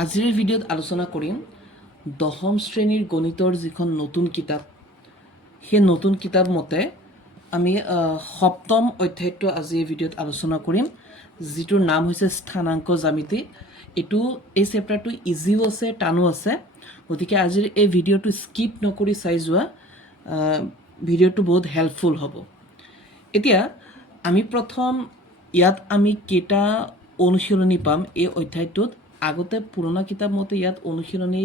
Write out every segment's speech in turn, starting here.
আজিৰ ভিডিঅ'ত আলোচনা কৰিম দশম শ্ৰেণীৰ গণিতৰ যিখন নতুন কিতাপ সেই নতুন কিতাপ মতে আমি সপ্তম অধ্যায়টো আজি এই ভিডিঅ'ত আলোচনা কৰিম যিটোৰ নাম হৈছে স্থানাংক জ্যামিতি। এই চেপ্টাৰটো ইজিও আছে টানো আছে, গতিকে আজিৰ এই ভিডিঅ'টো স্কিপ নকৰি চাই যোৱা, ভিডিঅ'টো বহুত হেল্পফুল হ'ব। এতিয়া আমি প্ৰথম ইয়াত আমি কেইটা অনুশীলনী পাম এই অধ্যায়টোত। আগতে পুৰণা কিতাপ মতে ইয়াত অনুশীলনী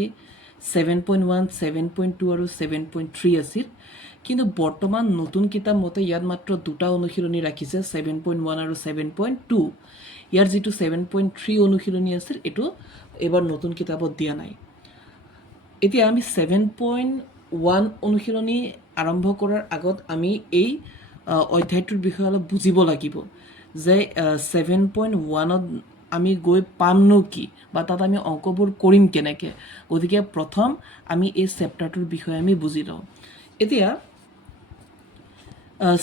7.1, 7.2 আৰু 7.3 আছিল, কিন্তু বৰ্তমান নতুন কিতাপ মতে ইয়াত মাত্ৰ দুটা অনুশীলনী ৰাখিছে, 7.1 আৰু 7.2। ইয়াৰ যিটো 7.3 অনুশীলনী আছিল এইটো এইবাৰ নতুন কিতাপত দিয়া নাই। এতিয়া আমি 7.1 অনুশীলনী আৰম্ভ কৰাৰ আগত আমি এই অধ্যায়টোৰ বিষয়ে অলপ বুজিব লাগিব যে 7.1ত আমি গৈ পামনো কি, বা তাত আমি অংকবোৰ কৰিম কেনেকৈ। গতিকে প্ৰথম আমি এই চেপ্টাৰটোৰ বিষয়ে আমি বুজি লওঁ। এতিয়া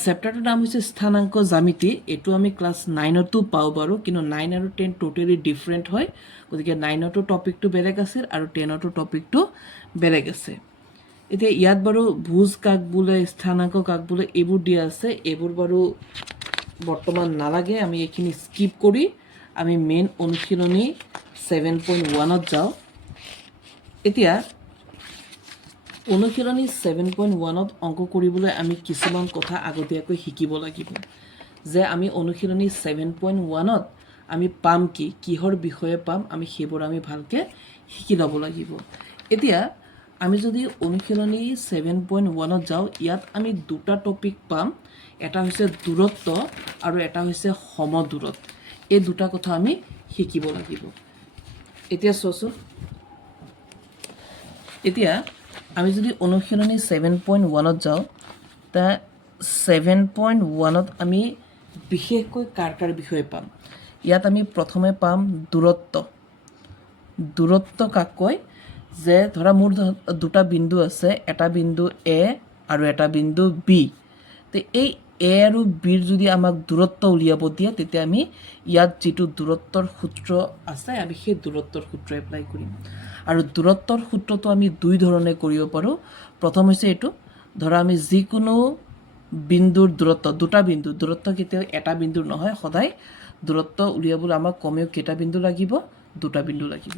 চেপ্টাৰটোৰ নাম হৈছে স্থানাংক জ্যামিতি। এইটো আমি ক্লাছ 9তো পাওঁ বাৰু, কিন্তু 9 আৰু 10 টোটেলি ডিফাৰেণ্ট হয়। গতিকে 9তো টপিকটো বেলেগ আছিল আৰু 10তো টপিকটো বেলেগ আছে। এতিয়া ইয়াত বাৰু ভুজ কাক বোলে, স্থানাংক কাক বোলে এইবোৰ দিয়া আছে, এইবোৰ বাৰু বৰ্তমান নালাগে, আমি এইখিনি স্কিপ কৰি আমি মেইন অনুশীলনী 7.1ত যাওঁ। এতিয়া অনুশীলনী 7.1ত অংক কৰিবলৈ আমি কিছুমান কথা আগতীয়াকৈ শিকিব লাগিব, যে আমি অনুশীলনী 7.1ত আমি পাম কি, কিহৰ বিষয়ে পাম, আমি সেইবোৰ আমি ভালকৈ শিকি ল'ব লাগিব। এতিয়া আমি যদি অনুশীলনী 7.1ত যাওঁ, ইয়াত আমি দুটা টপিক পাম, এটা হৈছে দূৰত্ব আৰু এটা হৈছে সমদূৰত। এই দুটা কথা আমি শিকিব লাগিব। এতিয়া চোৱাচোন, এতিয়া আমি যদি অনুশীলনী 7.1ত যাওঁ, তা 7.1ত আমি বিশেষকৈ কাৰ কাৰ বিষয়ে পাম। ইয়াত আমি প্ৰথমে পাম দূৰত্ব। দূৰত্ব কাক কয়, যে ধৰা মোৰ দুটা বিন্দু আছে, এটা বিন্দু এ আৰু এটা বিন্দু বি। তো এই এ আৰু বিৰ যদি আমাক দূৰত্ব উলিয়াব দিয়ে, তেতিয়া আমি ইয়াত যিটো দূৰত্বৰ সূত্ৰ আছে আমি সেই দূৰত্বৰ সূত্ৰ এপ্লাই কৰিম। আৰু দূৰত্বৰ সূত্ৰটো আমি দুই ধৰণে কৰিব পাৰোঁ। প্ৰথম হৈছে এইটো, ধৰা আমি যিকোনো বিন্দুৰ দূৰত্ব, দুটা বিন্দু, দূৰত্ব কেতিয়াও এটা বিন্দুৰ নহয়, সদায় দূৰত্ব উলিয়াবলৈ আমাক কমেও কেইটা বিন্দু লাগিব, দুটা বিন্দু লাগিব।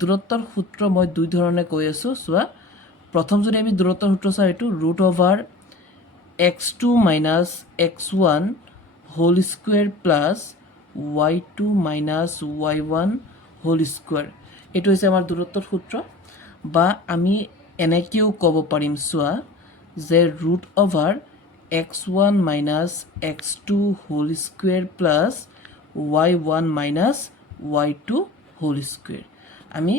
দূৰত্বৰ সূত্ৰ মই দুই ধৰণে কৈ আছোঁ, চোৱা। প্ৰথম যদি আমি দূৰত্বৰ সূত্ৰ চাওঁ, এইটো √x2 - x1 whole square plus y2 - y1 whole square. এইটো হৈছে আমাৰ দূৰত্বৰ সূত্ৰ। বা আমি এনেকৈও ক'ব পাৰিম, চোৱা, যে √x1 - x2 whole square plus y1 - y2 whole square. আমি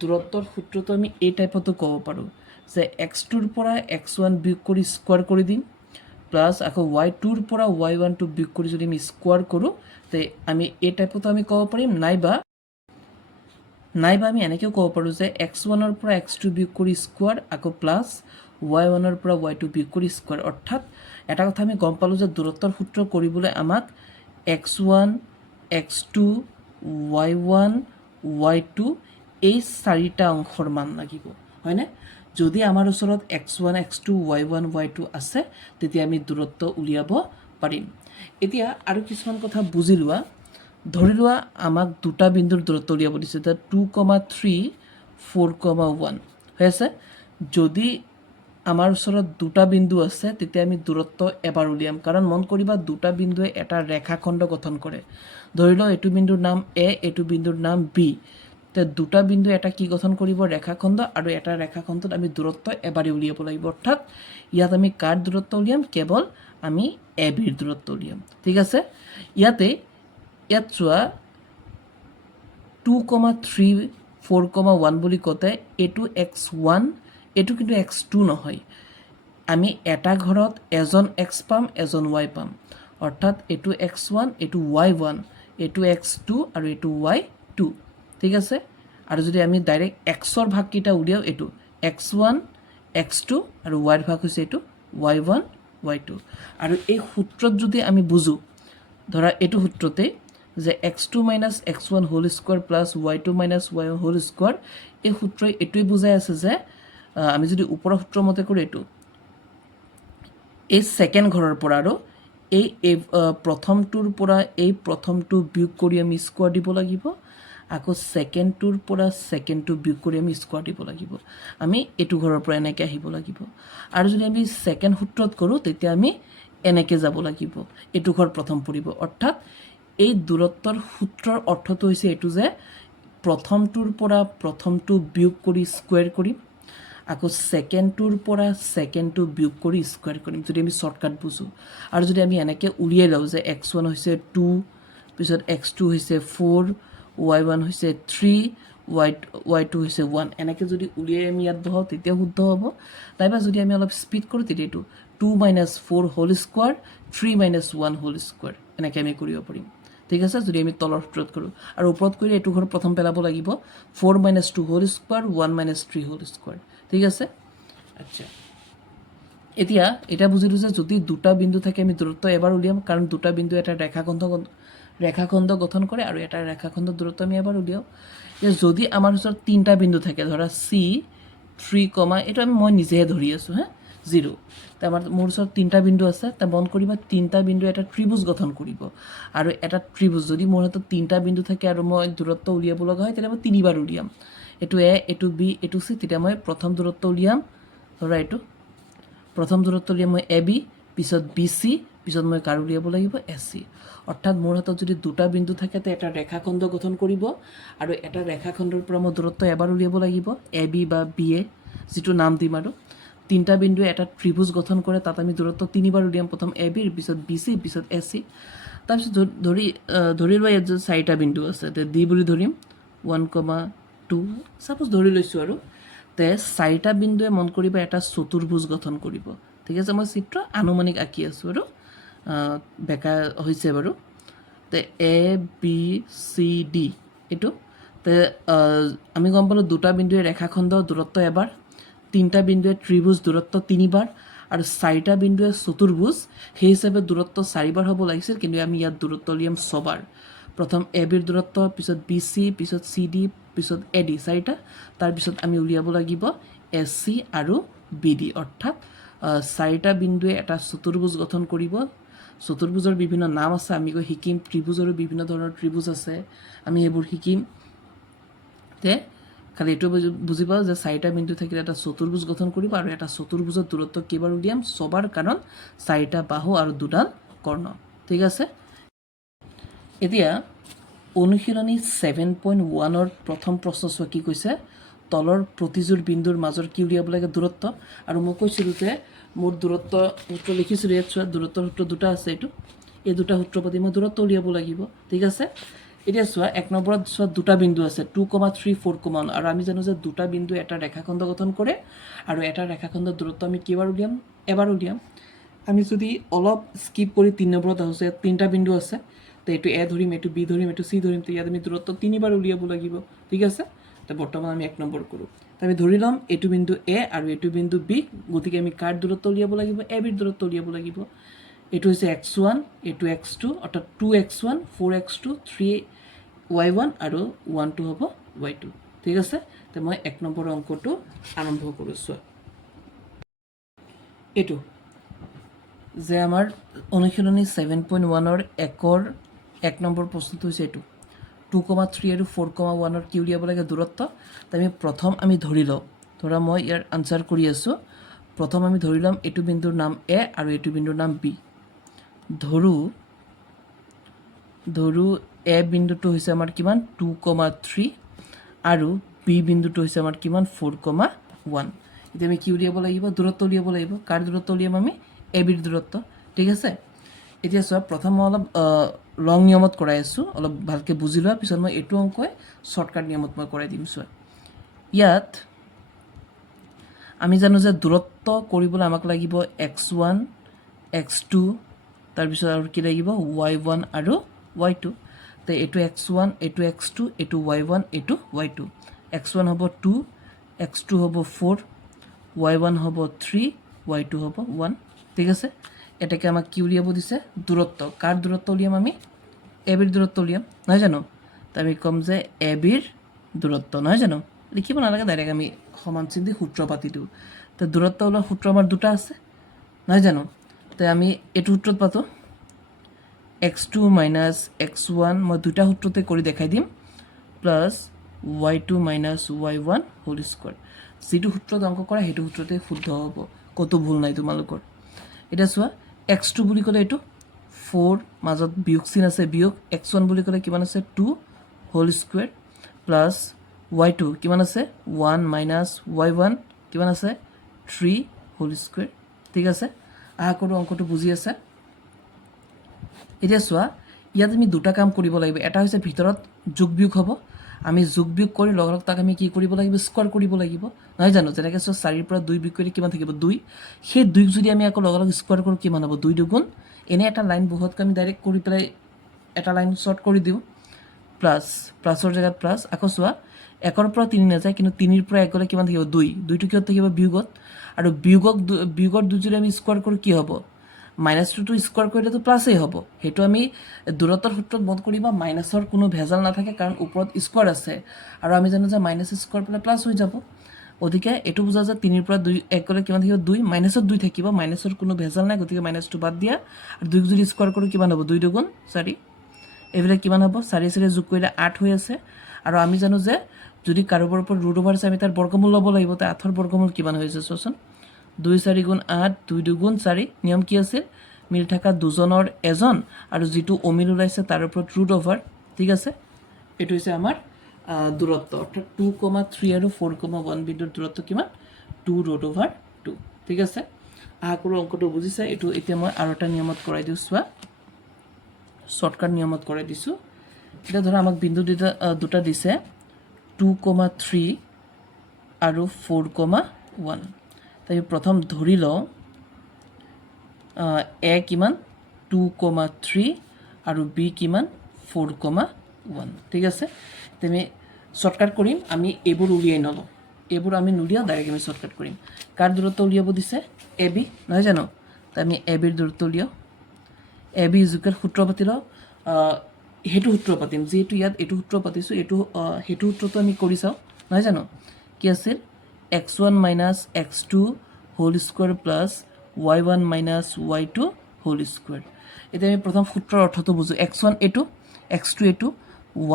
দূৰত্বৰ সূত্ৰটো আমি এই টাইপতো ক'ব পাৰোঁ, যে x2ৰ পৰা x1 বিয়োগ কৰি স্কোৱাৰ কৰি দিম, প্লাছ আকৌ y2ৰ পৰা y1টো বিয়োগ কৰি যদি আমি স্কোৱাৰ কৰোঁ, তে আমি এই টাইপতো আমি ক'ব পাৰিম। নাইবা আমি এনেকৈও ক'ব পাৰোঁ, যে x1ৰ পৰা x2 বিয়োগ কৰি স্কোৱাৰ, আকৌ প্লাছ y1ৰ পৰা y2 বিয়োগ কৰি স্কোৱাৰ। অৰ্থাৎ এটা কথা আমি গম পালোঁ যে দূৰত্বৰ সূত্ৰ কৰিবলৈ আমাক x1, x2, y1, y2 এই চাৰিটা অংশৰ মান লাগিব, হয়নে? যদি আমাৰ ওচৰত x1, x2, y1, y2 আছে, তেতিয়া আমি দূৰত্ব উলিয়াব পাৰিম। এতিয়া আৰু কিছুমান কথা বুজি লোৱা। ধৰি লোৱা আমাক দুটা বিন্দুৰ দূৰত্ব উলিয়াব দিছে, 2,3, 4,1 হৈ আছে। যদি আমাৰ ওচৰত দুটা বিন্দু আছে, তেতিয়া আমি দূৰত্ব এবাৰ উলিয়াম, কাৰণ মন কৰিবা দুটা বিন্দুৱে এটা ৰেখাখণ্ড গঠন কৰে। ধৰি লওঁ এইটো বিন্দুৰ নাম এ, এইটো বিন্দুৰ নাম বি। তে দুটা বিন্দু এটা কি গঠন কৰিব, ৰেখাখণ্ড, আৰু এটা ৰেখাখণ্ডত আমি দূৰত্ব এবাৰেই উলিয়াব লাগিব। অৰ্থাৎ ইয়াত আমি কাৰ দূৰত্ব উলিয়াম, কেৱল আমি এ বিৰ দূৰত্ব উলিয়াম। ঠিক আছে, ইয়াত চোৱা, 2,3, 4,1 বুলি কওঁতে এইটো x1, এইটো কিন্তু x2 নহয়। আমি এটা ঘৰত এজন x পাম, এজন y পাম। অৰ্থাৎ এইটো x1, এইটো y1, এইটো x2 আৰু এইটো y2। ঠিক আছে, আৰু যদি আমি ডাইৰেক্ট xৰ ভাগকেইটা উলিয়াওঁ, এইটো x1, x2 আৰু yৰ ভাগ হৈছে এইটো y1, y2। আৰু এই সূত্ৰত যদি আমি বুজোঁ, ধৰা এইটো সূত্ৰতেই যে x2 minus x1 whole square plus y2 minus y1 whole square এই সূত্ৰই এইটোৱে বুজাই আছে যে আমি যদি ওপৰৰ সূত্ৰ মতে কৰোঁ এইটো এই ছেকেণ্ড ঘৰৰ পৰা আৰু এই প্ৰথমটোৰ পৰা এই প্ৰথমটো বিয়োগ কৰি আমি স্কোৱাৰ দিব লাগিব আকৌ ছেকেণ্ডটোৰ পৰা ছেকেণ্ডটো বিয়োগ কৰি আমি স্কোৱাৰ দিব লাগিব আমি এইটো ঘৰৰ পৰা এনেকৈ আহিব লাগিব আৰু যদি আমি ছেকেণ্ড সূত্ৰত কৰোঁ তেতিয়া আমি এনেকৈ যাব লাগিব এইটো ঘৰ প্ৰথম পৰিব অৰ্থাৎ এই দূৰত্বৰ সূত্ৰৰ অৰ্থটো হৈছে এইটো যে প্ৰথমটোৰ পৰা প্ৰথমটো বিয়োগ কৰি স্কোৱাৰ কৰিম আকৌ ছেকেণ্ডটোৰ পৰা ছেকেণ্ডটো বিয়োগ কৰি স্কোৱাৰ কৰিম যদি আমি শ্বৰ্টকাট বুজোঁ আৰু যদি আমি এনেকৈ উলিয়াই লওঁ যে x1 হৈছে 2 পিছত x2 হৈছে 4 y1 হৈছে 3 y2 হৈছে 1 এনেকৈ যদি উলিয়াই আমি ইয়াত বহাওঁ তেতিয়া শুদ্ধ হ'ব নাইবা যদি আমি অলপ স্পীড কৰোঁ তেতিয়া এইটো 2 minus 4 whole square 3 minus 1 whole square এনেকৈ আমি কৰিব পাৰিম ঠিক আছে যদি আমি তলৰ সূত্ৰত কৰোঁ আৰু ওপৰত কৰি এইটো ঘৰ প্ৰথম পেলাব লাগিব 4 minus 2 whole square 1 minus 3 whole square ঠিক আছে আচ্ছা এতিয়া এটা বুজিলোঁ যে যদি দুটা বিন্দু থাকে আমি দূৰত্ব এবাৰ উলিয়াম কাৰণ দুটা বিন্দু এটা ৰেখাখণ্ড গঠন কৰে আৰু এটা ৰেখাখণ্ডৰ দূৰত্ব আমি এবাৰ উলিয়াওঁ যদি আমাৰ ওচৰত তিনিটা বিন্দু থাকে ধৰা C3, এইটো মই নিজেহে ধৰি আছোঁ 0 তা মোৰ ওচৰত তিনিটা বিন্দু আছে তা মন কৰিবা তিনিটা বিন্দু এটা ত্ৰিভুজ গঠন কৰিব আৰু এটা ত্ৰিভুজ যদি মোৰ হাতত তিনিটা বিন্দু থাকে আৰু মই দূৰত্ব উলিয়াব লগা হয় তেতিয়া মই তিনিবাৰ উলিয়াম এইটো A এইটো B এইটো C তেতিয়া মই প্ৰথম দূৰত্ব উলিয়াম ধৰা এইটো প্ৰথম দূৰত্ব উলিয়াম মই AB পিছত BC পিছত মই কাৰ উলিয়াব লাগিব AC অৰ্থাৎ মোৰ হাতত যদি দুটা বিন্দু থাকে তে এটা ৰেখাখণ্ড গঠন কৰিব আৰু এটা ৰেখাখণ্ডৰ পৰা মই দূৰত্ব এবাৰ উলিয়াব লাগিব AB বা BA যিটো নাম দিম আৰু তিনিটা বিন্দুৱে এটা ত্ৰিভুজ গঠন কৰে তাত আমি দূৰত্ব তিনিবাৰ উলিয়াম প্ৰথম AB পিছত BC পিছত AC তাৰপিছত ধৰি লোৱা ইয়াত চাৰিটা বিন্দু আছে তে D বুলি ধৰিম 1,2 সাপোজ ধৰি লৈছোঁ আৰু তে চাৰিটা বিন্দুৱে মন কৰিবা এটা চতুৰ্ভুজ গঠন কৰিব ঠিক আছে মই চিত্ৰ আনুমানিক আঁকি আছোঁ আৰু বেকা হৈছে বাৰু তে ABCD এইটো তে আমি গম পালোঁ দুটা বিন্দুৱে ৰেখাখণ্ড দূৰত্ব এবাৰ তিনিটা বিন্দুৱে ত্ৰিভুজ দূৰত্ব তিনিবাৰ আৰু চাৰিটা বিন্দুৱে চতুৰ্ভুজ সেই হিচাপে দূৰত্ব চাৰিবাৰ হ'ব লাগিছিল কিন্তু আমি ইয়াত দূৰত্ব উলিয়াম ছবাৰ প্ৰথম ABৰ দূৰত্ব পিছত BC পিছত CD পিছত AD চাৰিটা তাৰপিছত আমি উলিয়াব লাগিব AC আৰু BD অৰ্থাৎ চাৰিটা বিন্দুৱে এটা চতুৰ্ভুজ গঠন কৰিব চতুৰ্ভুজৰ বিভিন্ন নাম আছে আমি গৈ শিকিম ত্ৰিভুজৰো বিভিন্ন ধৰণৰ ত্ৰিভুজ আছে আমি এইবোৰ শিকিম তে খালি এইটো বুজি পাওঁ যে চাৰিটা বিন্দু থাকিলে এটা চতুৰ্ভুজ গঠন কৰিব আৰু এটা চতুৰ্ভুজৰ দূৰত্ব কেইবাৰ উলিয়াম ছবাৰ কাৰণ চাৰিটা বাহু আৰু দুডাল কৰ্ণ ঠিক আছে এতিয়া অনুশীলনী 7.1ৰ প্ৰথম প্ৰশ্ন চোৱা কি কৈছে তলৰ প্ৰতিযোৰ বিন্দুৰ মাজৰ কি উলিয়াব লাগে দূৰত্ব আৰু মই কৈছিলোঁ যে মোৰ দূৰত্ব সূত্ৰ লিখিছিলোঁ ইয়াত চোৱা দূৰত্বৰ সূত্ৰ দুটা আছে এইটো এই দুটা সূত্ৰ পাতি মই দূৰত্ব উলিয়াব লাগিব ঠিক আছে এতিয়া চোৱা এক নম্বৰত চোৱা দুটা বিন্দু আছে 2,3 4,1 আৰু আমি জানো যে দুটা বিন্দু এটা ৰেখাখণ্ড গঠন কৰে আৰু এটা ৰেখাখণ্ডৰ দূৰত্ব আমি কেইবাৰ উলিয়াম এবাৰ উলিয়াম আমি যদি অলপ স্কিপ কৰি 3 নম্বৰত আহোঁ তিনিটা বিন্দু আছে তো এইটো A ধৰিম এইটো B ধৰিম এইটো C ধৰিম তো ইয়াত আমি দূৰত্ব তিনিবাৰ উলিয়াব লাগিব ঠিক আছে তো বৰ্তমান আমি এক নম্বৰ কৰোঁ তো আমি ধৰি ল'ম এইটো বিন্দু A আৰু এইটো বিন্দু B গতিকে আমি কাৰ দূৰত্ব উলিয়াব লাগিব ABৰ দূৰত্ব উলিয়াব লাগিব এইটো হৈছে x1 এইটো x2 অৰ্থাৎ 2x1 4x2 3y1 আৰু 1 হ'ব y2 ঠিক আছে তো মই এক নম্বৰ অংকটো আৰম্ভ কৰোঁ চোৱা এইটো যে আমাৰ অনুশীলনী 7.1ৰ এক নম্বৰ প্ৰশ্নটো হৈছে এইটো 2,3 আৰু 4,1ৰ কি উলিয়াব লাগে দূৰত্ব তো আমি প্ৰথম আমি ধৰি লওঁ ধৰা মই ইয়াৰ আনচাৰ কৰি আছোঁ প্ৰথম আমি ধৰি ল'ম এইটো বিন্দুৰ নাম A আৰু এইটো বিন্দুৰ নাম B ধৰো A বিন্দুটো হৈছে আমাৰ কিমান 2,3 আৰু B বিন্দুটো হৈছে আমাৰ কিমান 4,1 এতিয়া আমি কি উলিয়াব লাগিব দূৰত্ব উলিয়াব লাগিব কাৰ দূৰত্ব উলিয়াম আমি ABৰ দূৰত্ব ঠিক আছে এতিয়া চোৱা প্ৰথম মই অলপ লং নিয়মত কৰাই আছোঁ অলপ ভালকৈ বুজি লোৱা পিছত মই এইটো অংকই শ্বৰ্টকাট নিয়মত মই কৰাই দিম চোৱা ইয়াত আমি জানো যে দূৰত্ব কৰিবলৈ আমাক লাগিব x1 x2 তাৰপিছত আৰু কি লাগিব y1 আৰু y2 তো এইটো x1 এইটো x2 এইটো y1 এইটো y2 x1 হ'ব 2 x2 হ'ব 4 y1 হ'ব 3 y2 হ'ব 1 ঠিক আছে এটাকে আমাক কি উলিয়াব দিছে দূৰত্ব কাৰ দূৰত্ব উলিয়াম আমি এ বিৰ দূৰত্ব উলিয়াম নহয় জানো তো আমি ক'ম যে এ বিৰ দূৰত্ব নহয় জানো লিখিব নালাগে ডাইৰেক্ট আমি সমান চিন দি সূত্ৰ পাতি দিওঁ তো দূৰত্ব ওলোৱাৰ সূত্ৰ আমাৰ দুটা আছে নহয় জানো তো আমি এইটো সূত্ৰত পাতোঁ x2 মাইনাছ x1 মই দুটা সূত্ৰতে কৰি দেখাই দিম plus y2 minus y1 whole square যিটো সূত্ৰত অংক কৰা সেইটো সূত্ৰতে শুদ্ধ হ'ব ক'তো ভুল নাই তোমালোকৰ এটা চোৱা x2 বুলি ক'লে এইটো 4 মাজত বিয়োগ চিন আছে বিয়োগ x1 বুলি ক'লে কিমান আছে 2 হোল স্কোৱাৰ প্লাছ y2 কিমান আছে 1 মাইনাছ y1 কিমান আছে 3 হোল স্কোৱাৰ ঠিক আছে আশা কৰোঁ অংকটো বুজি আছে এতিয়া চোৱা ইয়াত আমি দুটা কাম কৰিব লাগিব এটা হৈছে ভিতৰত যোগ বিয়োগ হ'ব আমি যোগ বিয়োগ কৰি লগ লগ তাক আমি কি কৰিব লাগিব স্কোৱাৰ কৰিব লাগিব নহয় জানো যেনেকৈ চোৱা 4 পৰা 2 বিয়োগ কৰি কিমান থাকিব 2 সেই 2 যদি আমি আকৌ লগ লগ স্কোৱাৰ কৰোঁ কিমান হ'ব 2 দুগুণ এনে এটা লাইন বহুতকৈ আমি ডাইৰেক্ট কৰি পেলাই এটা লাইন শ্বৰ্ট কৰি দিওঁ প্লাছ প্লাছৰ জেগাত প্লাছ আকৌ চোৱা 1ৰ পৰা 3 নাযায় কিন্তু 3ৰ পৰা 1 গ'লে কিমান থাকিব 2 2টো কিহত থাকিব বিয়োগত আৰু বিয়োগৰ 2 যদি আমি স্কোৱাৰ কৰোঁ কি হ'ব -2টো স্কোৱাৰ কৰিলেতো প্লাছেই হ'ব সেইটো আমি দূৰত্বৰ সূত্ৰত মত কৰিবা মাইনাছৰ কোনো ভেজাল নাথাকে কাৰণ ওপৰত স্কোৱাৰ আছে আৰু আমি জানো যে মাইনাছ স্কোৱাৰ পেলাই প্লাছ হৈ যাব গতিকে এইটো বুজা যে 3ৰ পৰা 2 1 গ'লে কিমান থাকিব 2 মাইনাছত 2 থাকিব মাইনাছৰ কোনো ভেজাল নাই গতিকে মাইনাছটো বাদ দিয়া আৰু 2 যদি স্কোৱাৰ কৰোঁ কিমান হ'ব 2 দুগুণ 4 এইবিলাক কিমান হ'ব 4 4 যোগ কৰিলে 8 হৈ আছে আৰু আমি জানো যে যদি কাৰোবাৰ ওপৰত ৰুট অভাৰ আছে আমি তাৰ বৰ্গমূল ল'ব লাগিব তে 8ৰ বৰ্গমূল কিমান হৈছে চোৱাচোন 2 4 গুণ 8 2 দুগুণ 4 নিয়ম কি আছিল মিল থকা দুজনৰ এজন আৰু যিটো অমিল ওলাইছে তাৰ ওপৰত ৰুট অভাৰ ঠিক আছে এইটো হৈছে আমাৰ দূৰত্ব অৰ্থাৎ 2,3 আৰু 4,1 বিন্দুৰ দূৰত্ব কিমান 2 ৰুট অভাৰ 2 ঠিক আছে আশা কৰোঁ অংকটো বুজিছে এইটো এতিয়া মই আৰু এটা নিয়মত কৰাই দিওঁ চোৱা শৰ্টকাট নিয়মত কৰাই দিছোঁ এতিয়া ধৰা আমাক বিন্দু দুটা দিছে 2,3 আৰু 4,1 তাই প্ৰথম ধৰি লওঁ এ কিমান 2,3 আৰু বি কিমান 4,1 ঠিক আছে তুমি শৰ্টকাট কৰিম আমি এইবোৰ উলিয়াই নলওঁ এইবোৰ আমি নুলিয়াওঁ ডাইৰেক্ট আমি শৰ্টকাট কৰিম কাৰ দূৰত্ব উলিয়াব দিছে এ বি নহয় জানো তো আমি এ বিৰ দূৰত্ব উলিয়াওঁ এ বি ইজুকেল সূত্ৰ পাতি লওঁ সেইটো সূত্ৰ পাতিম যিহেতু ইয়াত এইটো সূত্ৰ পাতিছোঁ এইটো সেইটো সূত্ৰটো আমি কৰি চাওঁ নহয় জানো কি আছিল x1 minus x2 whole square plus y1 minus y2 whole square এতিয়া আমি প্ৰথম সূত্ৰৰ অৰ্থটো বুজোঁ x1 এইটো x2 এইটো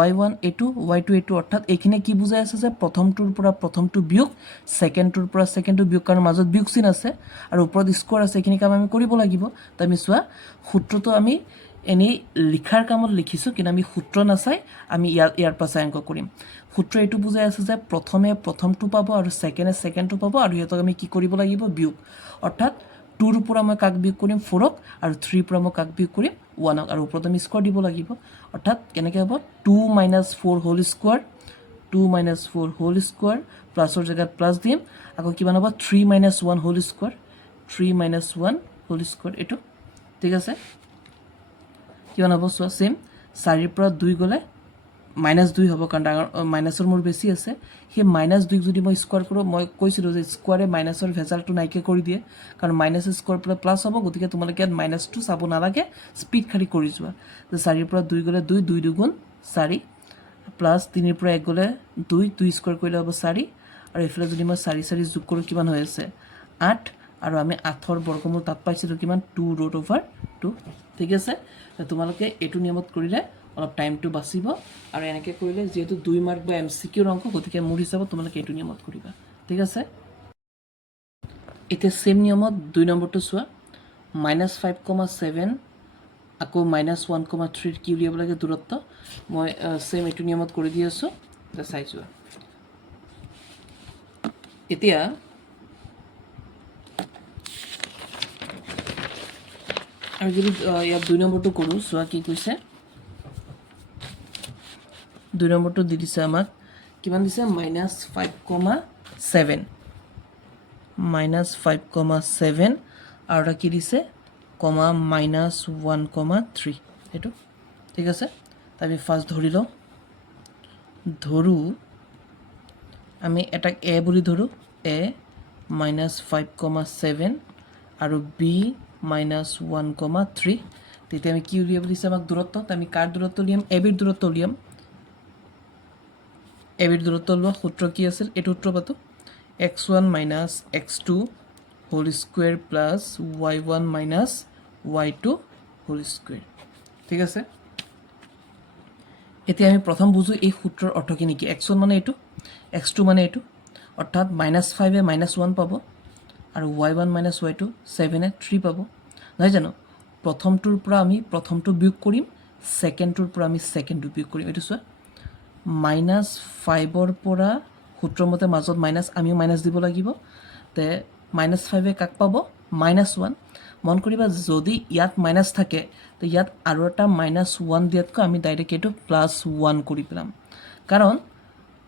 y1 এইটো y2 এইটো অৰ্থাৎ এইখিনি কি বুজাই আছে যে প্ৰথমটোৰ পৰা প্ৰথমটো বিয়োগ ছেকেণ্ডটোৰ পৰা ছেকেণ্ডটো বিয়োগ কাৰণ মাজত বিয়োগ চিন আছে আৰু ওপৰত স্কোৱাৰ আছে এইখিনি কাম আমি কৰিব লাগিব তো আমি চোৱা সূত্ৰটো আমি এনেই লিখাৰ কামত লিখিছোঁ কিন্তু আমি সূত্ৰ নাচাই আমি ইয়াৰ পৰা চাই অংক কৰিম সূত্ৰ এইটো বুজাই আছে যে প্ৰথমে প্ৰথমটো পাব আৰু ছেকেণ্ডটো পাব আৰু সিহঁতক আমি কি কৰিব লাগিব বিয়োগ অৰ্থাৎ 2ৰ পৰা মই কাক বিয়োগ কৰিম 4ক আৰু 3ৰ পৰা মই কাক বিয়োগ কৰিম 1ক আৰু ওপৰত আমি স্কোৱাৰ দিব লাগিব অৰ্থাৎ কেনেকৈ হ'ব 2 - 4 হোল স্কোৱাৰ 2 - 4 হোল স্কোৱাৰ প্লাছৰ জেগাত প্লাছ দিম আকৌ কিমান হ'ব 3 - 1 হোল স্কোৱাৰ 3 - 1 হোল স্কোৱাৰ এইটো ঠিক আছে কিমান হ'ব চোৱা চেম 4ৰ পৰা 2 গ'লে -2 হ'ব কাৰণ ডাঙৰ মাইনাছৰ মোৰ বেছি আছে সেই -2 যদি মই স্কোৱাৰ কৰোঁ মই কৈছিলোঁ যে স্কোৱাৰে মাইনাছৰ ভেজালটো নাইকিয়া কৰি দিয়ে কাৰণ মাইনাছ স্কোৱাৰ পেলাই প্লাছ হ'ব গতিকে তোমালোকে ইয়াত -2 চাব নালাগে স্পীড খালি কৰি যোৱা যে 4ৰ পৰা 2 গ'লে 2 2 দুগুণ 4 প্লাছ 3ৰ পৰা 1 গ'লে 2 2 স্কোৱাৰ কৰিলে হ'ব 4 আৰু এইফালে যদি মই 4 4 যোগ কৰোঁ কিমান হৈ আছে 8 আৰু আমি 8ৰ বৰ্গমূল তাত পাইছিলোঁ কিমান 2 ৰুট অভাৰ 2 ঠিক আছে তোমালোকে এইটো নিয়মত কৰিলে অলপ টাইমটো বাচিব আৰু এনেকৈ কৰিলে যিহেতু 2 মাৰ্ক বা MCQৰ অংক গতিকে মোৰ হিচাপত তোমালোকে এইটো নিয়মত কৰিবা ঠিক আছে এতিয়া চেম নিয়মত 2 নম্বৰটো চোৱা -5,7 আকৌ -1,3 কি উলিয়াব লাগে দূৰত্ব মই চেম এইটো নিয়মত কৰি দি আছোঁ চাই যোৱা এতিয়া আৰু যদি ইয়াত 2 নম্বৰটো কৰোঁ চোৱা কি কৈছে 2 নম্বৰটো দি দিছে আমাক কিমান দিছে -5,7 -5,7 আৰু এটা কি দিছে কমা -1,3 সেইটো ঠিক আছে আমি ফাৰ্ষ্ট ধৰি লওঁ ধৰোঁ আমি এটাক এ বুলি ধৰোঁ এ -5,7 আৰু বি -1,3 তেতিয়া আমি কি উলিয়াব দিছে আমাক দূৰত্ব তো আমি কাৰ দূৰত্ব উলিয়াম এবিৰ দূৰত্ব উলিয়াম এবিৰ দূৰত্ব লোৱা সূত্ৰ কি আছিল এইটো সূত্ৰ পাতো x1 minus x2 whole square plus y1 minus y2 whole square ঠিক আছে এতিয়া আমি প্ৰথম বুজো এই সূত্ৰৰ অৰ্থ কি নেকি x1 মানে এইটো x2 মানে এইটো অৰ্থাৎ -5 এ -1 পাব আৰু y1 - y2 7 এ 3 পাব নহয় জানো প্ৰথমটোৰ পৰা আমি প্ৰথমটো বিয়োগ কৰিম সেকেন্ডটোৰ পৰা আমি সেকেন্ডটো বিয়োগ কৰিম এইটো চোৱা -5 ৰ পৰা সূত্ৰৰ মতে মাজত মাইনাস আমিও মাইনাস দিব লাগিব তে -5 এ কাক পাব -1 মন কৰিবা যদি ইয়াত মাইনাস থাকে তো ইয়াত আৰু এটা -1 দিয়াতকৈ আমি ডাইৰেক্ট এটো +1 কৰি পেলাম কাৰণ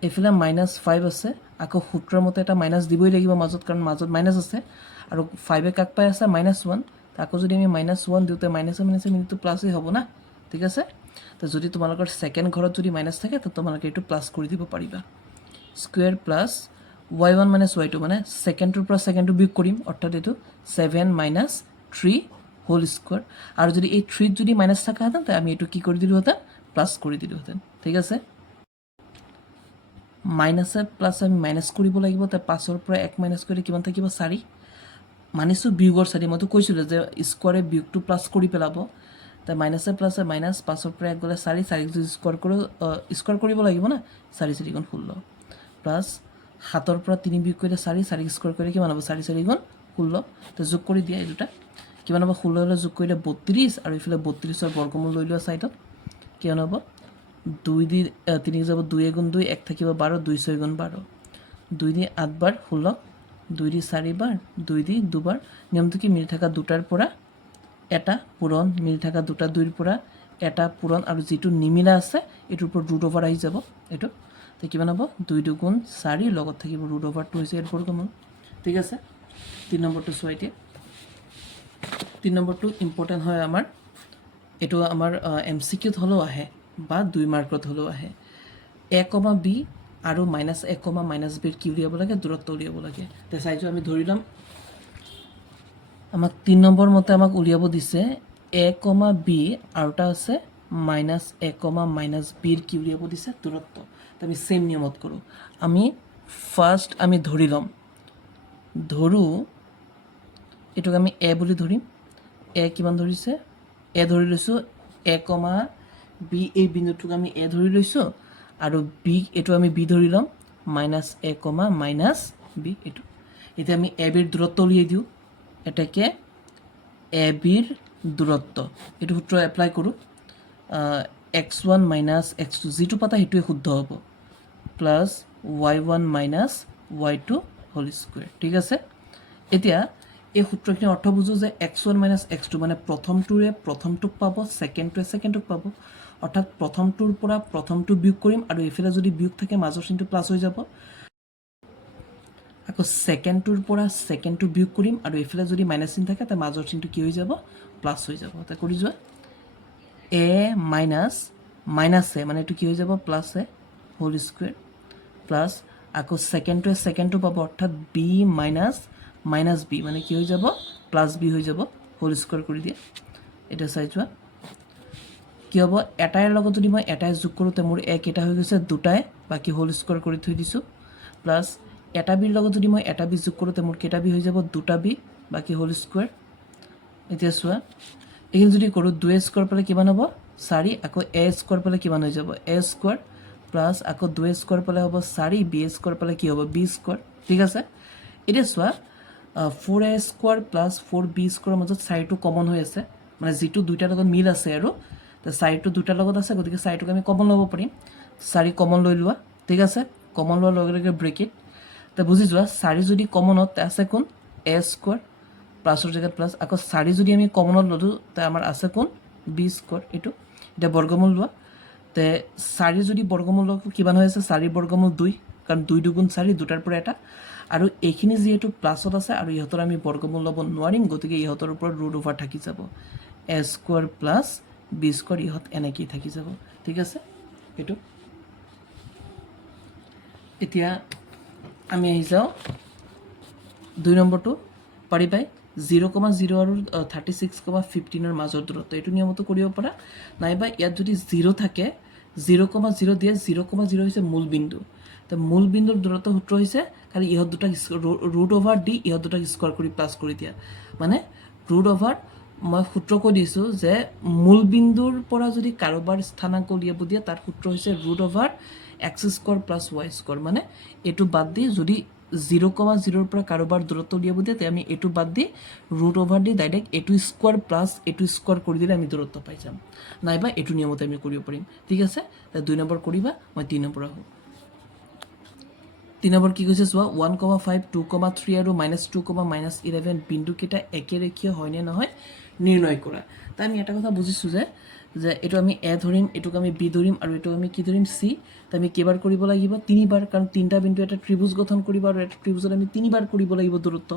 এফালে -5 আছে আকৌ সূত্ৰৰ মতে এটা মাইনাস দিবই লাগিব মাজত কাৰণ মাজত মাইনাস আছে আৰু 5 এ কাক পাই আছে -1 আকৌ যদি আমি -1 দিওতে মাইনাসে মিনিটো প্লাসই হ'ব না ঠিক আছে তো যদি তোমালোকৰ সেকেন্ড ঘৰত যদি মাইনাস থাকে তো তোমালোকে এটো প্লাস কৰি দিব পাৰিবা স্কয়াৰ প্লাস y1 - y2 মানে সেকেন্ডৰ পৰা সেকেন্ডটো বিয়োগ কৰিম অৰ্থাৎ এটো 7 - 3 হোল স্কয়াৰ আৰু যদি এই 3 যদি মাইনাস থাকা হতেন তে আমি এটো কি কৰি দিলো হতেন প্লাস কৰি দিলো হতেন ঠিক আছে মাইনাস এ প্লাস আমি মাইনাস কৰিব লাগিব তে 5 ৰ পৰা 1 মাইনাস কৰিলে কিমান থাকিব 4 মানিছো বিয়োগৰ 4 মইতো কৈছিলো যে স্কয়াৰে বিয়োগটো প্লাস কৰি পেলাব তে মাইনাস এ প্লাস এ মাইনাস 5 ৰ পৰা 1 গলে 4 4 যদি স্কয়াৰ কৰিব লাগিব না 4 4 গুণ 16 প্লাস 7 ৰ পৰা 3 বিয়োগ কৰিলে 4 4 স্কয়াৰ কৰিলে কিমান হ'ব 4 4 গুণ 16 তে যোগ কৰি দিয়া এই দুটা কিমান হ'ব 16 লৈ যোগ কৰিলে 32 আৰু ইফালে 32 ৰ বৰ্গমূল লৈ লোৱা সাইডত কিমান হ'ব 2 দি 3 যাব 2 গুণ 2 1 থাকিব 12 2 6 গুণ 12 2 দি 8 বাৰ 16 2 দি 4 বাৰ 2 দি 2 বাৰ নিয়মটো কি মিলি থাকা দুটাৰ পৰা এটা পূৰণ মিলি থাকা দুটা দুইৰ পৰা এটা পূৰণ আৰু যেটো নিমিলা আছে এটোৰ পৰা ৰুট ওভাৰ আহি যাব এটো তে কিমান হ'ব 2 2 গুণ 4 লগত থাকিব ৰুট ওভাৰ 2 হৈছে এৰ বৰ্গমূল ঠিক আছে 3 নম্বৰটো চোৱা এতিয়া 3 নম্বৰটো ইম্পৰ্টেন্ট হয় আমাৰ এটো আমাৰ এমসিকিউত হলো আহে বা 2 মাৰ্কত হলো আহে a, b আৰু -a, -b কি উলিয়াব লাগে দূৰত্ব উলিয়াব লাগে তে চাইছো আমি ধৰিলাম আমাক 3 নম্বৰ মতে আমাক উলিয়াব দিছে a, b আৰু এটা আছে -a, -b ৰ কি উলিয়াব দিছে দূৰত্ব তে আমি সেম নিয়মত কৰো আমি ফাৰ্স্ট আমি ধৰি লম ধৰু এটোক আমি a বুলি ধৰিম a কিমান ধৰিছে a ধৰি লৈছো a, b এই বিন্দুটোক আমি a ধৰি লৈছো আৰু b এটো আমি b ধৰি লম -a, -b এটো এতিয়া আমি a বিৰ দূৰত্ব উলিয়াই দিও এটাকে a বিৰ দূৰত্ব এটো সূত্ৰ এপ্লাই কৰো x1 - x2 যেটো পাতা হেতুৱে শুদ্ধ হ'ব plus y1 - y2 whole square ঠিক আছে এতিয়া এই সূত্ৰখিনি অৰ্থ বুজো যে x1 - x2 মানে প্ৰথমটোৰে প্ৰথমটোক পাব সেকেন্ডটোৱে সেকেন্ডটোক পাব অৰ্থাৎ প্ৰথমটোৰ পৰা প্ৰথমটো বিয়োগ কৰিম আৰু এফালে যদি বিয়োগ থাকে মাজৰ চিনটো প্লাস হৈ যাব আকৌ সেকেন্ডটোৰ পৰা সেকেন্ডটো বিয়োগ কৰিম আৰু এফালে যদি মাইনাস চিন থাকে তে মাজৰ চিনটো কি হৈ যাব প্লাস হৈ যাব তে কৰি যোৱা a - a মানে এটো কি হৈ যাব plus a whole square plus আকৌ সেকেন্ডটোৱে সেকেন্ডটো পাব অৰ্থাৎ b - b মানে কি হৈ যাব প্লাস b হৈ যাব হোল স্কয়ার কৰি দিয়া এটা চাই যোৱা কি হ'ব এটাৰ লগত যদি মই এটাই যোগ কৰো তে মোৰ এক এটা হৈ গৈছে দুটাই বাকি হোল স্কয়াৰ কৰি থৈ দিছো প্লাস এটা বিৰ লগত যদি মই এটা বি যোগ কৰো তে মোৰ কেটা বি হৈ যাব দুটা বি বাকি হোল স্কয়াৰ এতিয়া চোৱা এইখিনি যদি কৰো 2a স্কয়ার পালে কিমান হ'ব 4 আকৌ a স্কয়ার পালে কিমান হৈ যাব a স্কয়ার প্লাস আকৌ 2a স্কয়ার পালে হ'ব 4 b স্কয়ার পালে কি হ'ব b স্কয়ার ঠিক আছে এতিয়া চোৱা 4a square plus 4b square মাজত 4টো কমন হৈ আছে মানে যেটো দুইটাৰ লগত মিল আছে আৰু তে 4টো দুইটাৰ লগত আছে গতিকে 4টোক আমি কমন ল'ব পাৰিম 4 কমন লৈ লোৱা ঠিক আছে কমন লোৱাৰ লগে লগে ব্ৰেকেট তে বুজি যোৱা 4 যদি কমনত আছে কোন a স্কয়াৰ প্লাসৰ জায়গাত প্লাস আকৌ 4 যদি আমি কমনত ললো তে আমাৰ আছে কোন b স্কয়াৰ এটো এটা বৰ্গমূল লোৱা তে 4 যদি বৰ্গমূল লও কিমান হৈ আছে 4 বৰ্গমূল 2 কাৰণ 2 2 গুণ 4 দুটাৰ পৰা এটা আৰু এইখিনি যেহেতু প্লাসত আছে আৰু ইহতৰ আমি বৰ্গমূল লব নোৱাৰিম গতিকে ইহতৰ ওপৰত ৰুট ওভাৰ থাকি যাব a square plus b square ইহত এনেকৈ থাকি যাব ঠিক আছে এটো এতিয়া আমি আহি যাও 2 নম্বৰটো পাৰি পাই 0,0 আৰু 36,15 মাজৰ দূৰত্ব এইটো নিয়মতো কৰিব পাৰা নাইবা ইয়াত যদি 0 থাকে 0,0 দিয়ে 0,0 হৈছে মূল বিন্দু তো মূল বিন্দুৰ দূৰত্ব সূত্ৰ হৈছে খালি ইহঁত দুটাক ৰুট অভাৰ দি ইহঁত দুটাক স্কোৱাৰ কৰি প্লাছ কৰি দিয়া মানে ৰুট অভাৰ মই সূত্ৰ কৈ দিছোঁ যে মূল বিন্দুৰ পৰা যদি কাৰোবাৰ স্থানাংক উলিয়াব দিয়ে তাৰ সূত্ৰ হৈছে root over x square plus Y square মানে এইটো বাদ দি যদি 0,0 পৰা কাৰোবাৰ দূৰত্ব উলিয়াব দিয়ে তে আমি এইটো বাদ দি ৰুট অভাৰ দি ডাইৰেক্ট এইটো স্কোৱাৰ প্লাছ এইটো স্কোৱাৰ কৰি দিলে আমি দূৰত্ব পাই যাম নাইবা এইটো নিয়মতে আমি কৰিব পাৰিম ঠিক আছে 2 নম্বৰ কৰিবা মই 3 নম্বৰ আহোঁ 3 নম্বৰ কি কৈছে চোৱা 1,5 2,3 আৰু -2,-11 বিন্দুকেইটা একেৰেখীয় হয়নে নহয় নিৰ্ণয় কৰা তাই আমি এটা কথা বুজিছোঁ যে এইটো আমি এ ধৰিম এইটোক আমি বি ধৰিম আৰু এইটো আমি কি ধৰিম চি তো আমি কেইবাৰ কৰিব লাগিব 3বাৰ কাৰণ 3টা বিন্দু এটা ত্ৰিভুজ গঠন কৰিব আৰু এটা ত্ৰিভুজত আমি 3বাৰ কৰিব লাগিব দূৰত্ব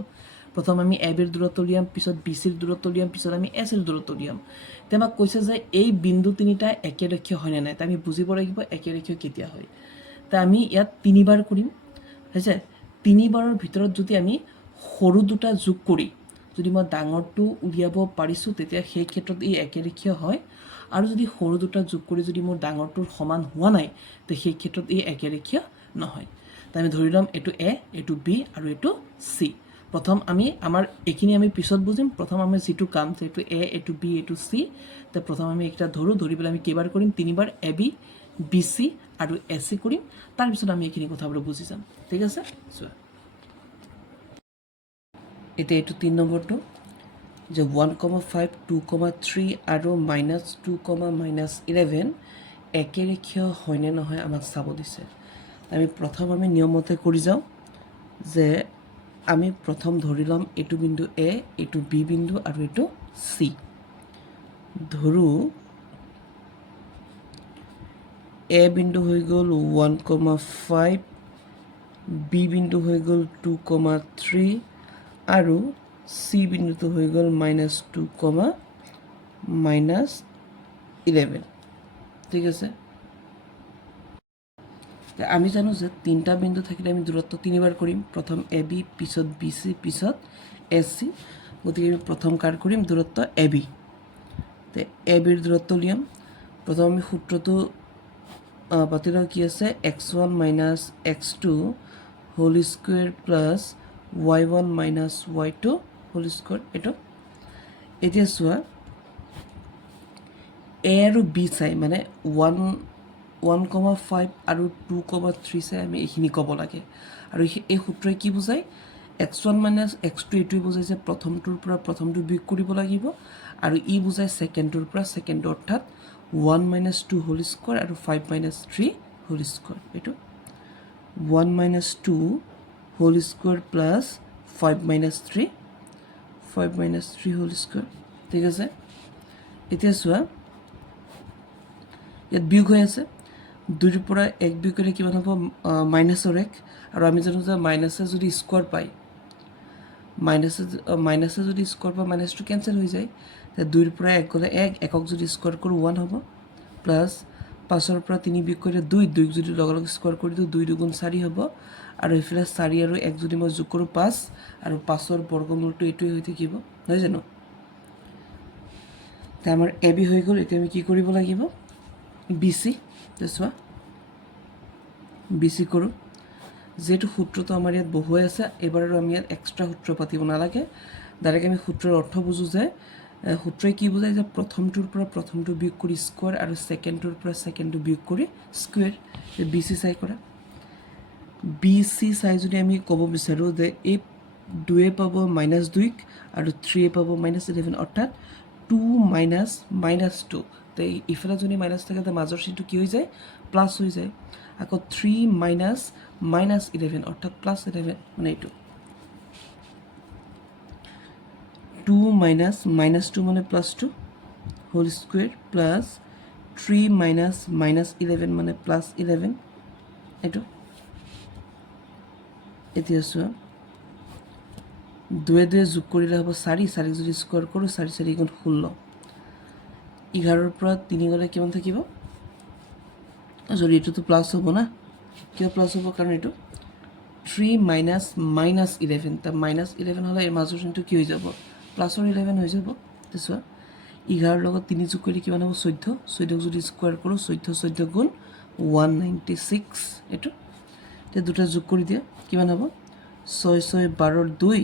প্ৰথম আমি এ বিৰ দূৰত্ব উলিয়াম পিছত বি চিৰ দূৰত্ব উলিয়াম পিছত আমি এ চিৰ দূৰত্ব উলিয়াম তো আমাক কৈছে যে এই বিন্দু তিনিটা একেৰেখীয় হয়নে নাই তো আমি বুজিব লাগিব একেৰেখীয় কেতিয়া হয় তো আমি ইয়াত 3বাৰ কৰিম হৈছে 3বাৰৰ ভিতৰত যদি আমি সৰু দুটা যোগ কৰি যদি মই ডাঙৰটো উলিয়াব পাৰিছোঁ তেতিয়া সেই ক্ষেত্ৰত ই একেৰেখীয় হয় আৰু যদি সৰু দুটা যোগ কৰি যদি মোৰ ডাঙৰটোৰ সমান হোৱা নাই তে সেই ক্ষেত্ৰত ই একেৰেখীয় নহয় তো আমি ধৰি ল'ম এইটো এ এইটো বি আৰু এইটো চি প্ৰথম আমি আমাৰ এইখিনি আমি পিছত বুজিম প্ৰথম আমি যিটো কাম এইটো এ এইটো বি এইটো চি তো প্ৰথম আমি এইকেইটা ধৰি পেলাই আমি কেইবাৰ কৰিম 3বাৰ এ বি বি চি আৰু এ চি কৰিম তাৰপিছত আমি এইখিনি কথাবোৰ বুজি যাম ঠিক আছে চোৱা এতিয়া এইটো 3 নম্বৰটো যে 1,5 2,3 আৰু -2,-11 একেৰেখীয় হয়নে নহয় আমাক চাব দিছে আমি প্ৰথম আমি নিয়মতে কৰি যাওঁ যে আমি প্ৰথম ধৰি ল'ম এইটো বিন্দু এ এইটো বি বিন্দু আৰু এইটো চি ধৰোঁ এ বিন্দু হৈ গ'ল 1,5 বি বিন্দু হৈ গ'ল 2,3 আৰু চি বিন্দুটো হৈ গ'ল -2,-11 ঠিক আছে আমি জানো যে 3টা বিন্দু থাকিলে আমি দূৰত্ব 3বাৰ কৰিম প্ৰথম এ বি পিছত বি চি পিছত এ চি গতিকে আমি প্ৰথম কাৰ কৰিম দূৰত্ব এ বি এ বিৰ দূৰত্ব উলিয়াম প্ৰথম আমি সূত্ৰটো পাতি লওঁ কি আছে x1 - x2 whole square plus y1 - y2 whole square এইটো এতিয়া চোৱা এ আৰু বি চাই মানে 1,5 আৰু 2,3 চাই আমি এইখিনি ক'ব লাগে আৰু এই সূত্ৰই কি বুজায় x1 - x2 এইটোৱে বুজায় যে প্ৰথমটোৰ পৰা প্ৰথমটো বিয়োগ কৰিব লাগিব আৰু ই বুজায় ছেকেণ্ডটোৰ পৰা ছেকেণ্ডটো অৰ্থাৎ 1 - 2 হোল স্কুৱেৰ আৰু 5 - 3 হোল স্কুৱেৰ এইটো 1 - 2 whole square plus 5 - 3 whole square ঠিক আছে এতিয়া চোৱা ইয়াত বিয়োগ হৈ আছে 2ৰ পৰা 1 বিয়োগ কৰিলে কিমান হ'ব -1 আৰু আমি জানো যে মাইনাছে যদি স্কোৱাৰ পায় মাইনাছে যদি স্কোৱাৰ পায় -2 কেঞ্চেল হৈ যায় 2ৰ পৰা 1 গ'লে 1 1ক যদি স্কোৱাৰ কৰোঁ 1 হ'ব প্লাছ 5ৰ পৰা 3 বিয়োগ কৰিলে 2 2ক যদি লগে লগে স্কোৱাৰ কৰি দিওঁ 2 2 4 হ'ব আৰু এইফালে 4 আৰু 1 যদি মই যোগ কৰোঁ 5 আৰু 5ৰ বৰ্গমূলটো এইটোৱে হৈ থাকিব নহয় জানো আমাৰ এ বি হৈ গ'ল এতিয়া আমি কি কৰিব লাগিব বি চি চোৱা বি চি কৰোঁ যিহেতু সূত্ৰটো আমাৰ ইয়াত বহুৱাই আছে এইবাৰ আৰু আমি ইয়াত এক্সট্ৰা সূত্ৰ পাতিব নালাগে ডাইৰেক্ট আমি সূত্ৰৰ অৰ্থ বুজোঁ যে সূত্ৰই কি বুজায় যে প্ৰথমটোৰ পৰা প্ৰথমটো বিয়োগ কৰি স্কোৱাৰ আৰু ছেকেণ্ডটোৰ পৰা ছেকেণ্ডটো বিয়োগ কৰি স্কুৱেৰ বি চি চাই কৰা বি চি চাই যদি আমি ক'ব বিচাৰোঁ যে এই 2 পাব -2 আৰু 3 পাব -11 অৰ্থাৎ 2 - -2 তো ইফালে যদি মাইনাছ থাকে তো মাজৰ চিনটো কি হৈ যায় প্লাছ হৈ যায় আকৌ 3 - -11 অৰ্থাৎ +11 মানে এইটো 2 - -2 মানে +2 হোল স্কুৱেৰ প্লাছ 3 - -11 মানে +11 এইটো এতিয়া চোৱা 2 2 যোগ কৰিলে হ'ব 4 4 যদি স্কোৱাৰ কৰোঁ 4 4 × 16 11ৰ পৰা 3 গ'লে কিমান থাকিব যদি এইটোতো প্লাছ হ'ব না কিয় প্লাছ হ'ব কাৰণ এইটো 3 মাইনাছ মাইনাছ 11 তা মাইনাছ 11 হ'লে এই মাজৰ চিনটো কি হৈ যাব প্লাছৰ 11 হৈ যাব চোৱা 11 লগত 3 যোগ কৰি কিমান হ'ব 14 14ক যদি স্কোয়াৰ কৰোঁ 14 14 গুণ 196 এইটো তে দুটা যোগ কৰি দিয়া কিমান হ'ব 6 6 12 2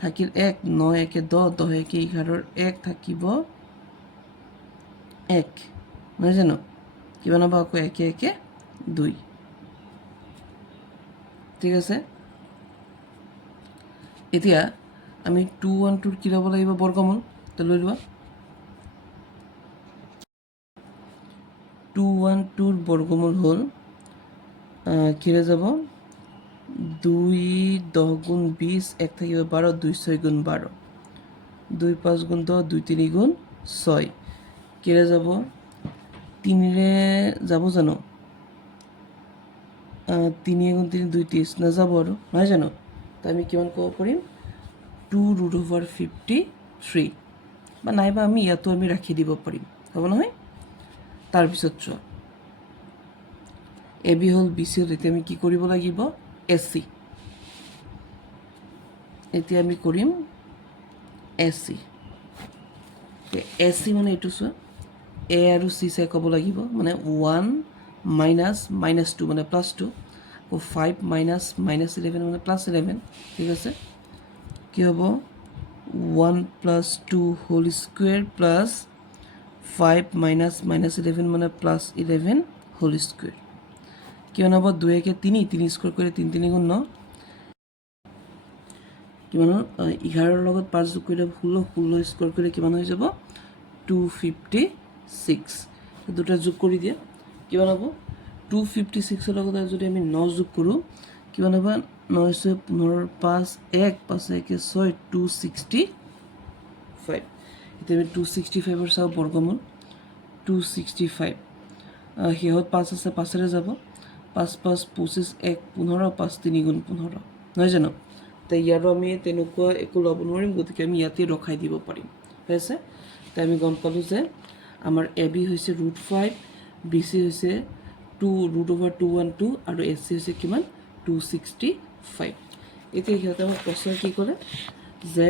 থাকিল 1 9 1 10 10 1 11 1 থাকিব 1 নহয় জানো কিমান হ'ব আকৌ 1 1 2 ঠিক আছে এতিয়া আমি 2 1 2 কি ল'ব লাগিব বৰ্গমূল তো লৈ লোৱা 2 1 2 ৰ বৰ্গমূল হ'ল কিৰে যাব 2 10 গুণ 20 1 থাকিব 12 2 6 গুণ 12 2 5 গুণ 10 2 3 গুণ 6 কিৰে যাব 3 ৰে যাব জানো 3 গুণ 3 2 30 নাযাব আৰু নহয় জানো তো আমি কিমান ক'ব পাৰিম 2√53 বা নাইবা আমি ইয়াতো আমি ৰাখি দিব পাৰিম হ'ব নহয় তাৰপিছত চোৱা এ বি হ'ল বি চি হ'ল এতিয়া আমি কি কৰিব লাগিব এ চি এতিয়া আমি কৰিম এ চি মানে এইটো চোৱা এ আৰু চি চাই ক'ব লাগিব মানে 1 মাইনাছ মাইনাছ 2 মানে প্লাছ 2 আকৌ 5 মাইনাছ মাইনাছ 11 মানে প্লাছ 11 ঠিক আছে কি হ'ব 1 plus 2 whole square plus 5 minus minus 11 মানে প্লাছ 11 হোল স্কুৱেৰ কিমান হ'ব 2 1 3 3 স্কুৱেৰ কৰিলে 3 3 গুণ 9 কিমান হ'ল 11 লগত 5 যোগ কৰিলে 16 16 স্কুৱেৰ কৰিলে কিমান হৈ যাব 256 দুটা যোগ কৰি দিয়া কিমান হ'ব 256 ৰ লগত যদি আমি 9 যোগ কৰোঁ কিমান হ'ব 9 6 15 5 1 5 1 6 265 এতিয়া আমি 265 ৰ চাওঁ বৰ্গমূল 265 শেহত 5 আছে 5ৰে যাব 5 5 25 1 15 5 3 গুণ 15 নহয় জানো তো ইয়াৰো আমি তেনেকুৱা একো ল'ব নোৱাৰিম গতিকে আমি ইয়াতে ৰখাই দিব পাৰিম ঠিক আছে তো আমি গম পালোঁ যে আমাৰ এ বি হৈছে √5 বি চি হৈছে 2√212 আৰু এ চি হৈছে কিমান 265 এতিয়া সিহঁতে আমাক প্ৰশ্ন কি ক'লে যে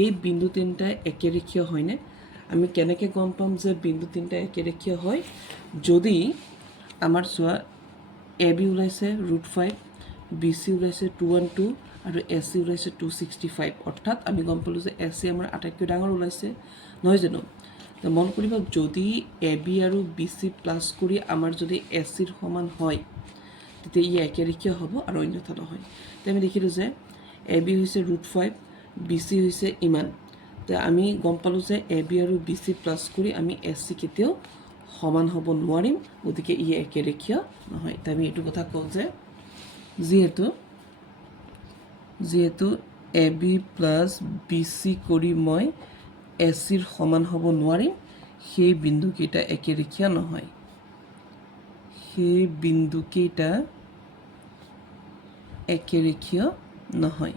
এই বিন্দু তিনিটা একেৰেখীয় হয়নে আমি কেনেকৈ গম পাম যে বিন্দু তিনিটা একেৰেখীয় হয় যদি আমাৰ চোৱা এ বি ওলাইছে √5 বি চি ওলাইছে 212 আৰু এ চি ওলাইছে 265 অৰ্থাৎ আমি গম পালোঁ যে এ চি আমাৰ আটাইতকৈ ডাঙৰ ওলাইছে নহয় জানো তো মন কৰিব যদি এ বি আৰু বি চি প্লাছ কৰি আমাৰ যদি এ চিৰ সমান হয় তেতিয়া ই একেৰেখীয় হ'ব আৰু অন্যথা নহয় তো আমি দেখিলোঁ যে এ বি হৈছে √5 বি চি হৈছে ইমান তো আমি গম পালোঁ যে এ বি আৰু বি চি প্লাছ কৰি আমি এ চি কেতিয়াও সমান হ'ব নোৱাৰিম গতিকে ই একেৰেখীয় নহয় তো আমি এইটো কথা কওঁ যে যিহেতু A B plus B C কৰি মই এ চিৰ সমান হ'ব নোৱাৰিম সেই বিন্দুকেইটা একেৰেখীয় নহয় সেই বিন্দুকেইটা একেৰেখীয় নহয়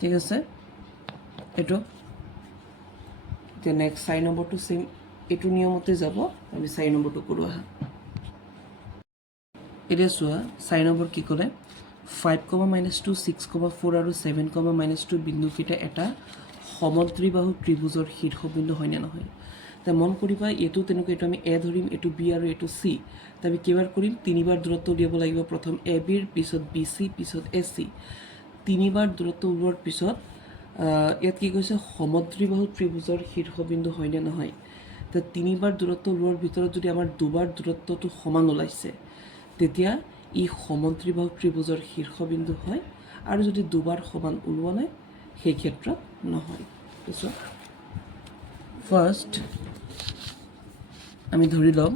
ঠিক আছে এইটো এতিয়া নেক্সট 4 নম্বৰটো চেম এইটো নিয়মতে যাব আমি 4 নম্বৰটো কৰোঁ আহা এতিয়া চোৱা 4 নম্বৰ কি ক'লে 5, -2 6, 4 আৰু 7, -2 বিন্দুকেইটা এটা সমদ্বিবাহু ত্ৰিভুজৰ শীৰ্ষবিন্দু হয়নে নহয় তে মন কৰিবা এইটো তেনেকৈ এইটো আমি এ ধৰিম এইটো বি আৰু এইটো চি তে আমি কেইবাৰ কৰিম তিনিবাৰ দূৰত্ব উলিয়াব লাগিব প্ৰথম এ বিৰ পিছত বি চি পিছত এ চি তিনিবাৰ দূৰত্ব ওলোৱাৰ পিছত ইয়াত কি কৈছে সমদ্বিবাহু ত্ৰিভুজৰ শীৰ্ষবিন্দু হয়নে নহয় তো তিনিবাৰ দূৰত্ব ওলোৱাৰ ভিতৰত যদি আমাৰ দুবাৰ দূৰত্বটো সমান ওলাইছে তেতিয়া ই সমদ্বিবাহু ত্ৰিভুজৰ শীৰ্ষবিন্দু হয় আৰু যদি দুবাৰ সমান ওলোৱা নাই সেই ক্ষেত্ৰত নহয় বুজিছো ফাৰ্ষ্ট আমি ধৰি লম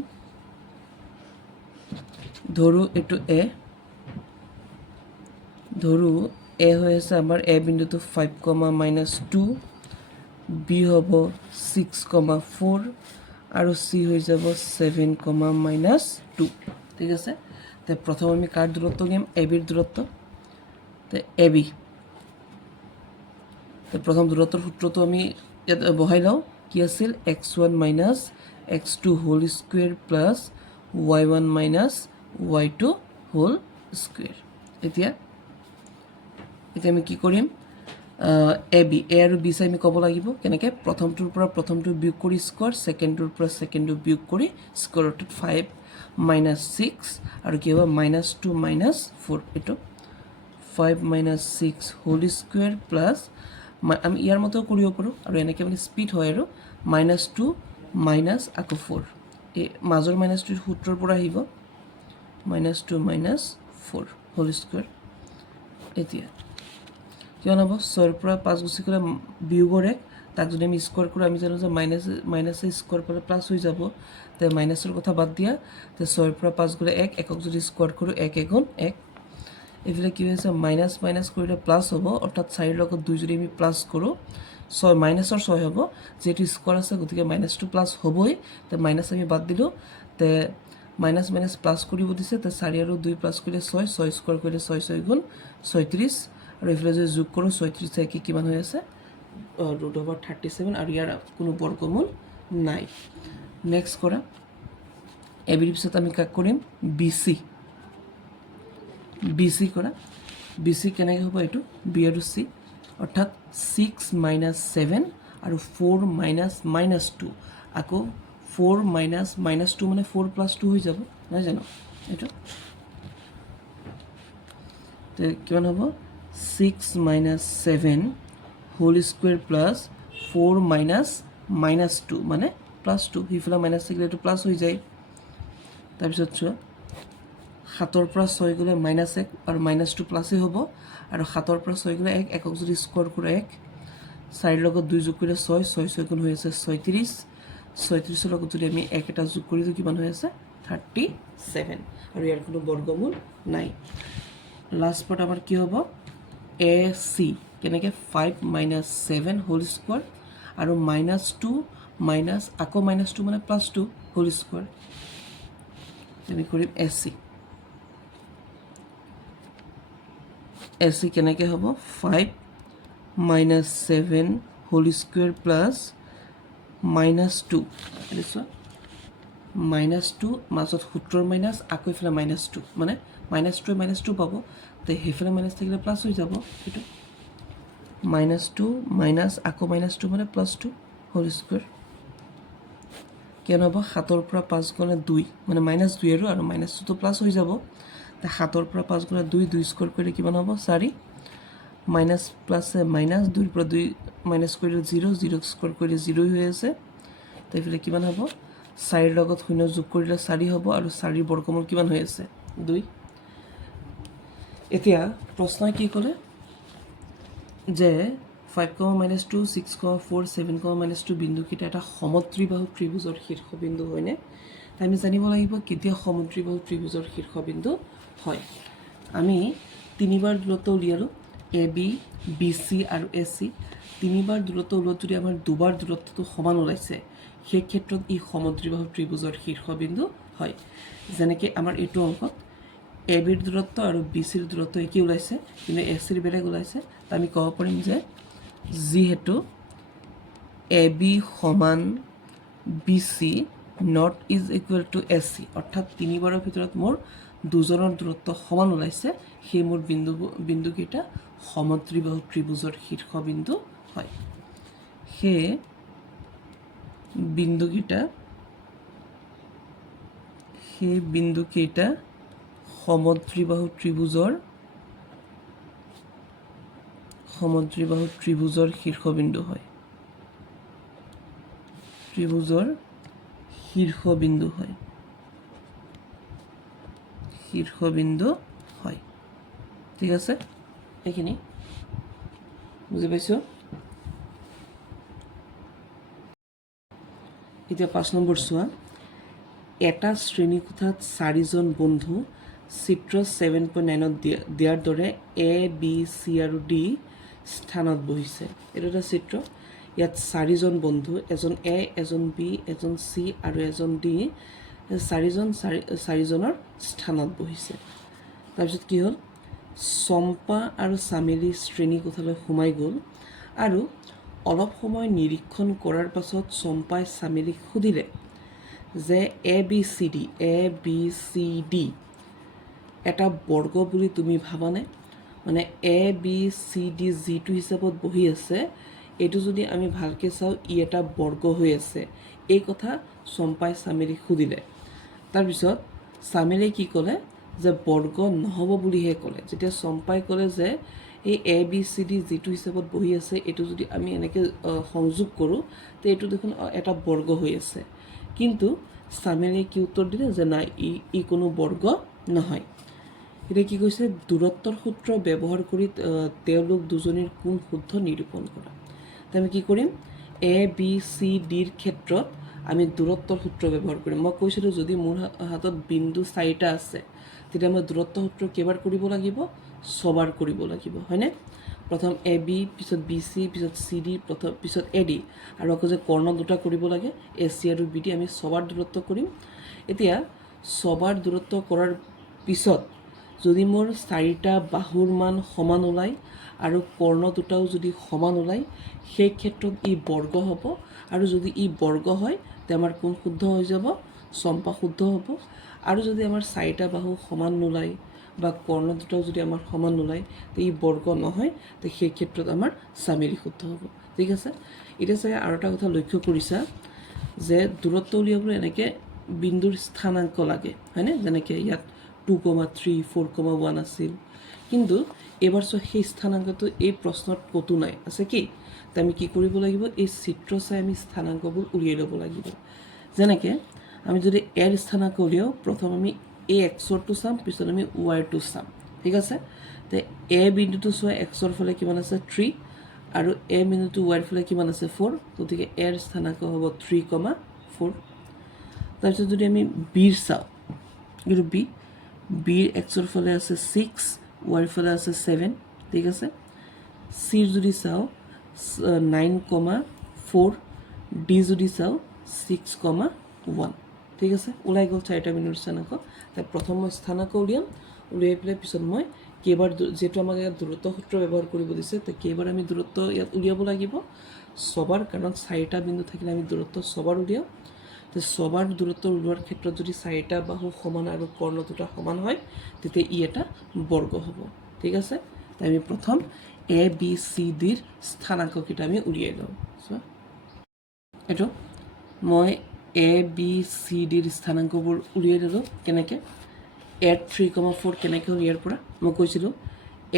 ধৰো এইটো এ ধৰো এ হৈ আছে আমাৰ এ বিন্দুটো 5, -2 বি হ'ব 6, 4 আৰু চি হৈ যাব 7, -2 ঠিক আছে তে প্ৰথম আমি কাৰ দূৰত্ব নিম এ বিৰ দূৰত্ব তে এ বি তে প্ৰথম দূৰত্বৰ সূত্ৰটো আমি ইয়াত বহাই লওঁ কি আছিল x1 - x2 whole square plus y1 - y2 whole square এতিয়া আমি কি কৰিম এ বি এ আৰু বি চাই আমি ক'ব লাগিব কেনেকৈ প্ৰথমটোৰ পৰা প্ৰথমটো বিয়োগ কৰি স্কোৱাৰ ছেকেণ্ডটোৰ পৰা ছেকেণ্ডটো বিয়োগ কৰি স্কোৱাৰ অৰ্থাৎ 5 minus 6 আৰু কি হ'ব -2 - 4 এইটো 5 minus 6 হোল স্কুৱেৰ প্লাছ আমি ইয়াৰ মতেও কৰিব পাৰোঁ আৰু এনেকৈ মানে স্পীড হয় আৰু -2 মাইনাছ আকৌ 4 এই মাজৰ -2 সূত্ৰৰ পৰা আহিব -2 - 4 হোল স্কুৱেৰ এতিয়া কিমান হ'ব 6ৰ পৰা 5 গুচি গ'লে বিয়োগৰ 1 তাক যদি আমি স্কোৱাৰ কৰোঁ আমি জানো যে মাইনাছে স্কোৱাৰ পালে প্লাছ হৈ যাব তে মাইনাছৰ কথা বাদ দিয়া তে 6ৰ পৰা 5 গ'লে 1 একক যদি স্কোৱাৰ কৰোঁ 1 এগুণ 1 এইফালে কি হৈছে মাইনাছ মাইনাছ কৰিলে প্লাছ হ'ব অৰ্থাৎ 4ৰ লগত 2 যদি আমি প্লাছ কৰোঁ 6 মাইনাছৰ 6 হ'ব যিহেতু স্কোৱাৰ আছে গতিকে -2 প্লাছ হ'বই তে মাইনাছ আমি বাদ দিলোঁ তে মাইনাছ মাইনাছ প্লাছ কৰিব দিছে তে 4 আৰু 2 প্লাছ কৰিলে 6 6 স্কোৱাৰ কৰিলে 6 6 গুণ 36 আৰু এইফালে যদি যোগ কৰোঁ 36 কি কিমান হৈ আছে √37 আৰু ইয়াৰ কোনো বৰ্গমূল নাই নেক্সট কৰা এ বিৰ পিছত আমি কাক কৰিম বি চি কৰা বি চি কেনেকৈ হ'ব এইটো বি আৰু চি অৰ্থাৎ 6 - 7 আৰু 4 - -2 আকৌ 4 - -2 মানে 4 + 2 হৈ যাব নহয় জানো এইটো তো কিমান হ'ব 6 - 7 হোল স্কুৱেৰ প্লাছ 4 - -2 মানে +2 সিফালে মাইনাছ থাকিলে এইটো প্লাছ হৈ যায় তাৰপিছত চোৱা 7ৰ পৰা 6 গ'লে -1 আৰু -2 প্লাছেই হ'ব আৰু 7ৰ পৰা 6 গ'লে 1 একক যদি স্কোৱাৰ কৰোঁ 1 4ৰ লগত 2 যোগ কৰিলে 6 6 6 গুণ হৈ আছে 36 36ৰ লগত যদি আমি 1 এটা যোগ কৰি দিওঁ কিমান হৈ আছে 37 আৰু ইয়াৰ কোনো বৰ্গমূল নাই লাষ্ট পাৰ্ট আমাৰ কি হ'ব এ চি কেনেকৈ 5 - 7 হোল স্কোৱাৰ আৰু -2 মাইনাছ আকৌ -2 মানে +2 হোল স্কোৱাৰ আমি কৰিম এ চি কেনেকৈ হ'ব 5 - 7 হোল স্কুৱেৰ প্লাছ -2 চোৱা -2 মাজত সূত্ৰৰ মাইনাছ আকৌ এইফালে -2 মানে -2 -2 পাব তো সেইফালে মাইনাছ থাকিলে প্লাছ হৈ যাব সেইটো -2 মাইনাছ আকৌ -2 মানে +2 হোল স্কুৱেৰ কিমান হ'ব 7ৰ পৰা 5 গ'লে 2 মানে -2 আৰু -2টো প্লাছ হৈ যাব 7ৰ পৰা 5 গ'লে 2 2 স্কোৱাৰ কৰিলে কিমান হ'ব 4 মাইনাছ প্লাছে মাইনাছ 2ৰ পৰা 2 মাইনাছ কৰিলে 0 0 স্কোৱাৰ কৰিলে 0 হৈ আছে তো এইফালে কিমান হ'ব 4ৰ লগত 0 যোগ কৰিলে 4 হ'ব আৰু 4ৰ বৰ্গমূল কিমান হৈ আছে 2 এতিয়া প্ৰশ্নই কি ক'লে যে 5, -2 6, 4 7, -2 বিন্দুকেইটা এটা সমদ্বিবাহু ত্ৰিভুজৰ শীৰ্ষবিন্দু হয়নে আমি জানিব লাগিব কেতিয়া সমদ্বিবাহু ত্ৰিভুজৰ শীৰ্ষবিন্দু হয় আমি তিনিবাৰ দূৰত্ব উলিয়ালোঁ এ বি বি চি আৰু এ চি তিনিবাৰ দূৰত্ব উলিয়াত যদি আমাৰ দুবাৰ দূৰত্বটো সমান ওলাইছে সেই ক্ষেত্ৰত ই সমদ্বিবাহু ত্ৰিভুজৰ শীৰ্ষবিন্দু হয় যেনেকৈ আমাৰ এইটো অংকত এ বিৰ দূৰত্ব আৰু বি চিৰ দূৰত্ব একেই ওলাইছে কিন্তু এ চিৰ বেলেগ ওলাইছে তো আমি ক'ব পাৰিম যে যিহেতু এ বি সমান B C not is equal to A C অৰ্থাৎ তিনিবাৰৰ ভিতৰত মোৰ দুজনৰ দূৰত্ব সমান ওলাইছে সেই মোৰ বিন্দুকেইটা সমদ্বিবাহু ত্ৰিভুজৰ শীৰ্ষবিন্দু হয় সেয়ে বিন্দুকেইটা সমদ্বিবাহু ত্ৰিভুজৰ শীৰ্ষবিন্দু হয় শীৰ্ষবিন্দু হয় ঠিক আছে এইখিনি বুজি পাইছোঁ এতিয়া 5 নম্বৰ চোৱা এটা শ্ৰেণীকোঠাত 4জন বন্ধু চিত্ৰ 7.9ত দিয়াৰ দৰে এ বি চি আৰু ডি স্থানত বহিছে এইটো এটা চিত্ৰ ইয়াত 4জন বন্ধু এজন এ এজন বি এজন চি আৰু এজন ডি 4জনৰ স্থানত বহিছে তাৰপিছত কি হ'ল চম্পা আৰু চামেলি শ্ৰেণীকোঠালৈ সোমাই গ'ল আৰু অলপ সময় নিৰীক্ষণ কৰাৰ পাছত চম্পাই চামেলিক সুধিলে যে এ বি চি ডি এটা বৰ্গ বুলি তুমি ভাবানে? মানে এ বি চি ডি যিটো হিচাপত বহি আছে এইটো যদি আমি ভালকৈ চাওঁ ই এটা বৰ্গ হৈ আছে, এই কথা চম্পাই চামেলিক সুধিলে। তাৰপিছত চামেলিয়ে কি ক'লে যে বৰ্গ নহ'ব বুলিহে ক'লে। যেতিয়া চম্পাই ক'লে যে এই এ বি চি ডি যিটো হিচাপত বহি আছে এইটো যদি আমি এনেকৈ সংযোগ কৰোঁ তো এইটো দেখোন এটা বৰ্গ হৈ আছে, কিন্তু চামেলিয়ে কি উত্তৰ দিলে যে নাই, ই কোনো বৰ্গ নহয়। এতিয়া কি কৈছে, দূৰত্বৰ সূত্ৰ ব্যৱহাৰ কৰি তেওঁলোক দুজনীৰ কোণ শুদ্ধ নিৰূপণ কৰা। তো আমি কি কৰিম, এ বি চি ডিৰ ক্ষেত্ৰত আমি দূৰত্বৰ সূত্ৰ ব্যৱহাৰ কৰিম। মই কৈছিলোঁ যদি মোৰ হাতত বিন্দু 4টা আছে তেতিয়া মই দূৰত্ব সূত্ৰ কেইবাৰ কৰিব লাগিব, 6বাৰ কৰিব লাগিব, হয়নে? প্ৰথম এ বি, পিছত বি চি, পিছত চি ডি, পিছত এ ডি, আৰু আকৌ যে কৰ্ণ দুটা কৰিব লাগে এ চি আৰু বি ডি, আমি 6বাৰ দূৰত্ব কৰিম। এতিয়া 6বাৰ দূৰত্ব কৰাৰ পিছত যদি মোৰ 4টা বাহুৰ মান সমান ওলায় আৰু কৰ্ণ দুটাও যদি সমান ওলায় সেই ক্ষেত্ৰত ই বৰ্গ হ'ব, আৰু যদি ই বৰ্গ হয় তে আমাৰ কোণ শুদ্ধ হৈ যাব, চম্পা শুদ্ধ হ'ব। আৰু যদি আমাৰ 4টা বাহু সমান নোলায় বা কৰ্ণ দুটাও যদি আমাৰ সমান নোলায় তো ই বৰ্গ নহয়, তো সেই ক্ষেত্ৰত আমাৰ চামেলি শুদ্ধ হ'ব। ঠিক আছে, এতিয়া চাগে আৰু এটা কথা লক্ষ্য কৰিছা যে দূৰত্ব উলিয়াবলৈ এনেকৈ বিন্দুৰ স্থানাংক লাগে, হয়নে? যেনেকৈ ইয়াত 2,3, 4,1 আছিল, কিন্তু এইবাৰ চোৱা সেই স্থানাংকটো এই প্ৰশ্নত ক'তো নাই। আছে কি? তো আমি কি কৰিব লাগিব, এই চিত্ৰ চাই আমি স্থানাংকবোৰ উলিয়াই ল'ব লাগিব। যেনেকৈ আমি যদি এৰ স্থানাংক উলিয়াওঁ, প্ৰথম আমি এ এক্সৰটো চাম, পিছত আমি ৱাইৰটো চাম। ঠিক আছে, তো এ বিন্দুটো চোৱা এক্সৰ ফালে কিমান আছে 3, আৰু এ বিন্দুটো ৱাইৰ ফালে কিমান আছে 4, গতিকে এৰ স্থানাংক হ'ব 3,4। তাৰপিছত যদি আমি বিৰ চাওঁ, এইটো বিৰ এক্সৰ ফালে আছে 6, ৱাইৰ ফালে আছে 7, ঠিক আছে। চিৰ যদি চাওঁ 9,4, ডি যদি চাওঁ 6,1, ঠিক আছে। ওলাই গ'ল 4টা বিন্দুৰ স্থানাংক। তাই প্ৰথম মই স্থানাংক উলিয়াই পেলাই পিছত মই কেইবাৰ, যিহেতু আমাক ইয়াত দূৰত্ব সূত্ৰ ব্যৱহাৰ কৰিব দিছে, তো কেইবাৰ আমি দূৰত্ব ইয়াত উলিয়াব লাগিব, 6বাৰ, কাৰণ 4টা বিন্দু থাকিলে আমি দূৰত্ব 6বাৰ উলিয়াওঁ। তো 6বাৰ দূৰত্ব উলিওৱাৰ ক্ষেত্ৰত যদি 4টা বাহু সমান আৰু কৰ্ণ দুটা সমান হয় তেতিয়া ই এটা বৰ্গ হ'ব। ঠিক আছে, তাই আমি প্ৰথম এ বি চি ডিৰ স্থানাংককেইটা আমি উলিয়াই লওঁ। চোৱা এইটো মই এ বি চি ডিৰ স্থানাংকবোৰ উলিয়াই ল'লোঁ। কেনেকৈ, এ 3,4 কেনেকৈ হ'ল, ইয়াৰ পৰা মই কৈছিলোঁ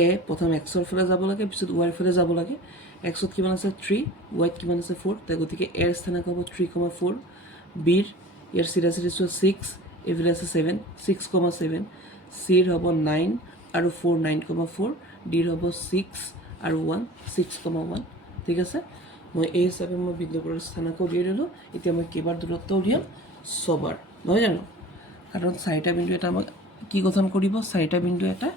এ প্ৰথম এক্সৰ ফালে যাব লাগে, পিছত ৱাইৰ ফালে যাব লাগে। এক্সত কিমান আছে 3, ৱাইত কিমান আছে 4, তাৰ গতিকে এৰ স্থানাংক হ'ব 3,4। বিৰ ইয়াৰ চিধা চিধি চোৱা 6, এইফালে আছে 7, 6,7। চিৰ হ'ব 9 আৰু 4, 9,4। ডিৰ হ'ব 6 আৰু 1, 6,1। ঠিক আছে, মই এই হিচাপে মই বিন্দুবোৰৰ স্থানাংক উলিয়াই ল'লোঁ। এতিয়া মই কেইবাৰ দূৰত্ব উলিয়াম, 6বাৰ, নহয় জানো? কাৰণ 4টা বিন্দু এটা আমাক কি গঠন কৰিব, 4টা বিন্দু এটা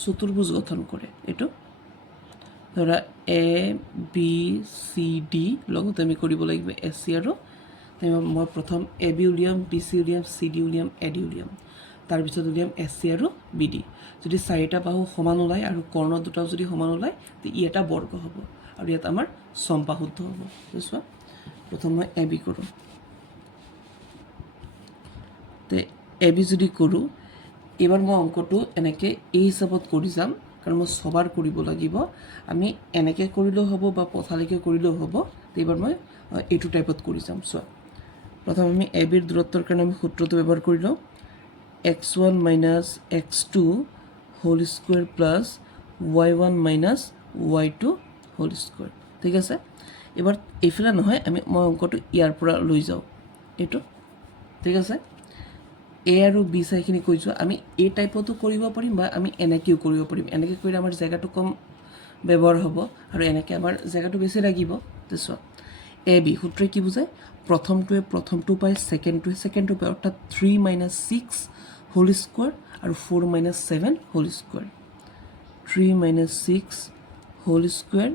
চতুৰ্ভুজ গঠন কৰে। এইটো ধৰা এ বি চি ডি, লগতে আমি কৰিব লাগিব এ চি, আৰু মই প্ৰথম এ বি উলিয়াম, বি চি উলিয়াম, চি ডি উলিয়াম, এ ডি উলিয়াম, তাৰপিছত উলিয়াম এ চি আৰু বি ডি। যদি 4টা বাহু সমান ওলায় আৰু কৰ্ণ দুটাও যদি সমান ওলায় তো ই এটা বৰ্গ হ'ব, আৰু ইয়াত আমাৰ চম্পা শুদ্ধ হ'ব। চোৱা প্ৰথম মই এ বি কৰোঁ, তো এ বি যদি কৰোঁ, এইবাৰ মই অংকটো এনেকৈ এই হিচাপত কৰি যাম, কাৰণ মই 6বাৰ কৰিব লাগিব। আমি এনেকৈ কৰিলেও হ'ব বা পথালিকৈ কৰিলেও হ'ব। তো এইবাৰ মই এইটো টাইপত কৰি যাম। চোৱা প্ৰথম আমি এ বিৰ দূৰত্বৰ কাৰণে আমি সূত্ৰটো ব্যৱহাৰ কৰি লওঁ, x1 minus x2 whole square plus y1 minus y2 whole square. ঠিক আছে, এইবাৰ এইফালে নহয়, মই অংকটো ইয়াৰ পৰা লৈ যাওঁ, এইটো। ঠিক আছে, এ আৰু বি চাইখিনি কৈ যোৱা, আমি এই টাইপতো কৰিব পাৰিম বা আমি এনেকৈও কৰিব পাৰিম। এনেকৈ কৰিলে আমাৰ জেগাটো কম ব্যৱহাৰ হ'ব আৰু এনেকৈ আমাৰ জেগাটো বেছি লাগিব। তো চোৱা এ বি সূত্ৰই কি বুজায়, প্ৰথমটোৱে প্ৰথমটো পায়, ছেকেণ্ডটোৱে ছেকেণ্ডটো পায়, অৰ্থাৎ 3 মাইনাছ 6 হোল স্কুৱেৰ আৰু 4 minus 7 whole square. 3 minus 6 whole square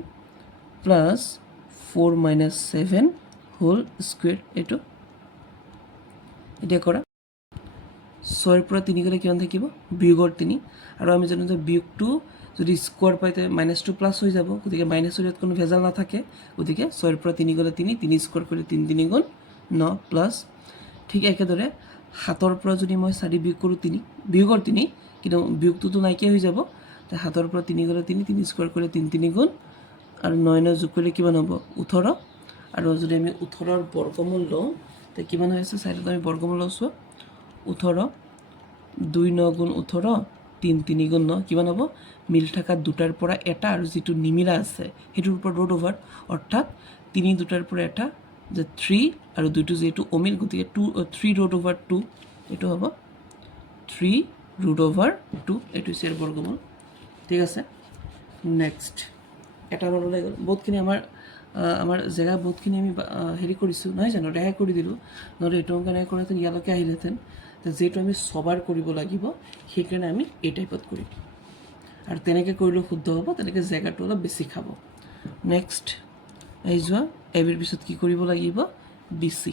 plus 4 minus 7 whole square. এইটো এতিয়া কৰা, 6ৰ পৰা 3 গ'লে কিমান থাকিব, বিয়োগৰ 3, আৰু আমি জানো যে বিয়োগটো যদি স্কোৱাৰ পায় তেতিয়া মাইনাছটো প্লাছ হৈ যাব, গতিকে মাইনাছৰ ইয়াত কোনো ভেজাল নাথাকে। গতিকে 6ৰ পৰা 3 গ'লে 3, 3 স্কোৱাৰ কৰিলে 3 3 গুণ 9 প্লাছ। ঠিক একেদৰে 7ৰ পৰা যদি মই 4 বিয়োগ কৰোঁ 3 বিয়োগৰ 3 কিন্তু বিয়োগটোতো নাইকিয়া হৈ যাব তো 7ৰ পৰা 3 গ'লে 3 3 স্কোৱাৰ কৰিলে 3 3 গুণ আৰু 9 9 যোগ কৰিলে কিমান হ'ব 18 আৰু যদি আমি 18ৰ বৰ্গমূল লওঁ তে কিমান হৈ আছে চাইডত আমি বৰ্গমূল লৈছোঁ 18 2 9 গুণ 18 3 3 গুণ 9 কিমান হ'ব মিল থকা দুটাৰ পৰা এটা আৰু যিটো নিমিলা আছে সেইটোৰ ওপৰত ৰুট ওভাৰ অৰ্থাৎ 3 দুটাৰ পৰা এটা যে 3 আৰু দুইটো যেটো অমিল গতিকে 3 ৰুট ওভাৰ 2 এটো হ'ব 3 ৰুট ওভাৰ 2 এটো হৈছে বৰ্গমূল ঠিক আছে নেক্সট এটা বৰ ওলাই গ'ল বহুতখিনি আমাৰ জেগা বহুতখিনি আমি হেৰি কৰিছোঁ নহয় জানো ৰেহাই কৰি দিলোঁ নহ'লে এইটো অংক ৰেহাই কৰাহেঁতেন ইয়ালৈকে আহিলেহেঁতেন যিহেতু আমি ছবাৰ কৰিব লাগিব সেইকাৰণে আমি এই টাইপত কৰিম আৰু তেনেকৈ কৰিলেও শুদ্ধ হ'ব তেনেকৈ জেগাটো অলপ বেছি খাব নেক্সট আহি যোৱা এবিৰ পিছত কি কৰিব লাগিব বি চি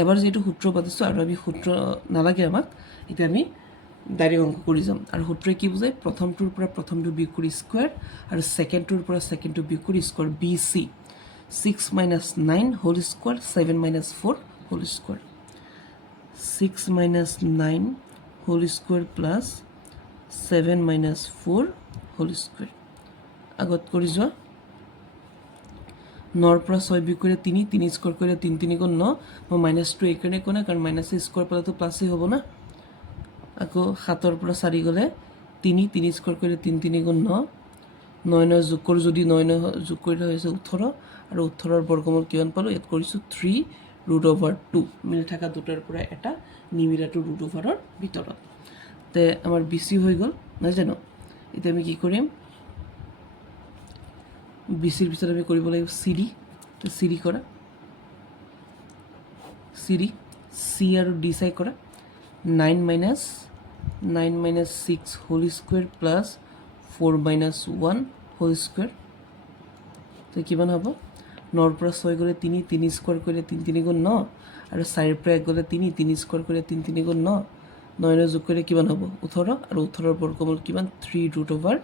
এবাৰ যিহেতু সূত্ৰ পাতিছোঁ আৰু আমি সূত্ৰ নালাগে আমাক এতিয়া আমি ডাইৰেক্ট অংক কৰি যাম আৰু সূত্ৰই কি বুজায় প্ৰথমটোৰ পৰা প্ৰথমটো বিয়োগ কৰি স্কুৱাৰ আৰু ছেকেণ্ডটোৰ পৰা ছেকেণ্ডটো বিয়োগ কৰি square B C 6 minus 9 whole square 7 minus 4 whole square 6 minus 9 whole square plus 7 minus 4 whole square আগত কৰি যোৱা 9 পৰা 6 বিয়োগ কৰিলে 3 3 স্কোৱাৰ কৰিলে 3 3 গুণ 9 মই মাইনাছটো এইকাৰণে কোৱা নাই কাৰণ মাইনাছ স্কোৱাৰ পালেতো প্লাছেই হ'ব না আকৌ 7ৰ পৰা 4 গ'লে 3 3 স্কোৱাৰ কৰিলে 3 3 গুণ 9 9 9 যোগ কৰোঁ যদি 9 9 যোগ কৰিলে হৈছে 18 আৰু 18ৰ বৰ্গমূল কিমান পালোঁ ইয়াত কৰিছোঁ 3 ৰুট ওভাৰ 2 মিল থকা দুটাৰ পৰা এটা নিমিলাটো ৰুট ওভাৰৰ ভিতৰত তে আমাৰ বি চি হৈ গ'ল নহয় জানো এতিয়া আমি কি কৰিম বি চিৰ পিছত আমি কৰিব লাগিব চি ডি কৰা চি আৰু ডি চাই কৰা 9 minus 6 whole square plus 4 minus 1 whole square তো কিমান হ'ব 9ৰ পৰা 6 গ'লে 3 3 স্কোৱাৰ কৰিলে 3 3 গুণ 9 আৰু 4ৰ পৰা 1 গ'লে 3 3 স্কোৱাৰ কৰিলে 3 3 গুণ 9 9 9 যোগ কৰিলে কিমান হ'ব 18 আৰু 18ৰ বৰ্গমূল কিমান 3 ৰুট ওভাৰ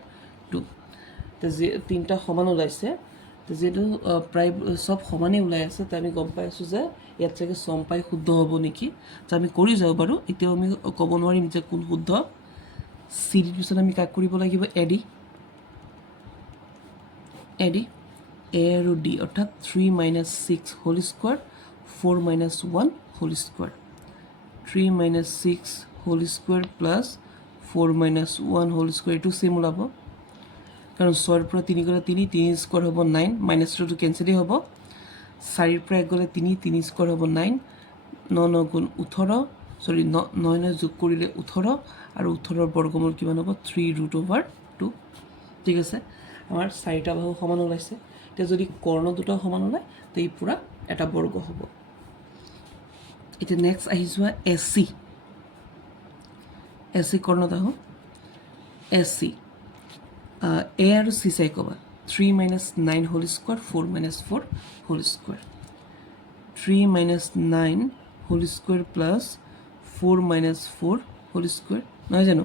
2 তো যে তিনিটা সমান ওলাইছে তো যিহেতু প্ৰায় চব সমানেই ওলাই আছে তো আমি গম পাই আছোঁ যে ইয়াত চাগে চম্পাই শুদ্ধ হ'ব নেকি তো আমি কৰি যাওঁ বাৰু এতিয়াও আমি ক'ব নোৱাৰিম যে কোন শুদ্ধ চি ডিৰ পিছত আমি কাক কৰিব লাগিব এডি এ আৰু ডি অৰ্থাৎ 3 minus 6 whole square 4 minus 1 whole square 3 minus 6 whole square plus 4 minus 1 whole square এইটো চেম ওলাব কাৰণ 6ৰ পৰা 3 গ'লে 3 3 স্কোৱাৰ হ'ব 9 মাইনাছটো কেঞ্চেলেই হ'ব 4ৰ পৰা 1 গ'লে 3 3 স্কোৱাৰ হ'ব 9 9 9 গুণ 18 সৰি 9 9 যোগ কৰিলে 18 আৰু 18ৰ বৰ্গমূল কিমান হ'ব 3 ৰুট ওভাৰ 2 ঠিক আছে আমাৰ 4টা বাহু সমান ওলাইছে এতিয়া যদি কৰ্ণ দুটা সমান ওলায় তে ই পুৰা এটা বৰ্গ হ'ব এতিয়া নেক্সট আহি যোৱা এছ চি কৰ্ণত আহোঁ এছ চি এ আৰু চি চাই ক'বা 3 minus 9 whole square 4 minus 4 whole square 3 minus 9 whole square plus 4 minus 4 whole square নহয় জানো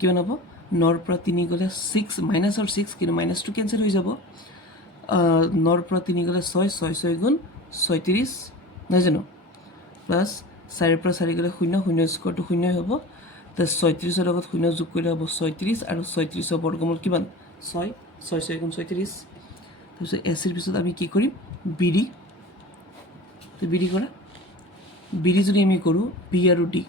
কিমান হ'ব 9ৰ পৰা 3 গ'লে 6 মাইনাছ আৰু 6 কিন্তু মাইনাছটো কেঞ্চেল হৈ যাব 9ৰ পৰা 3 গ'লে 6 6 6 গুণ 36 নহয় জানো প্লাছ 4ৰ পৰা 4 গ'লে 0 0 স্কোৱাৰটো 0 হ'ব তো 36ৰ লগত 0 যোগ কৰিলে হ'ব 36 আৰু 36ৰ বৰ্গমূল কিমান 6 6 6 গুণ 36 তাৰপিছত এ চিৰ পিছত আমি কি কৰিম বিডি তো বিডি কৰা বিডি যদি আমি কৰোঁ বি আৰু D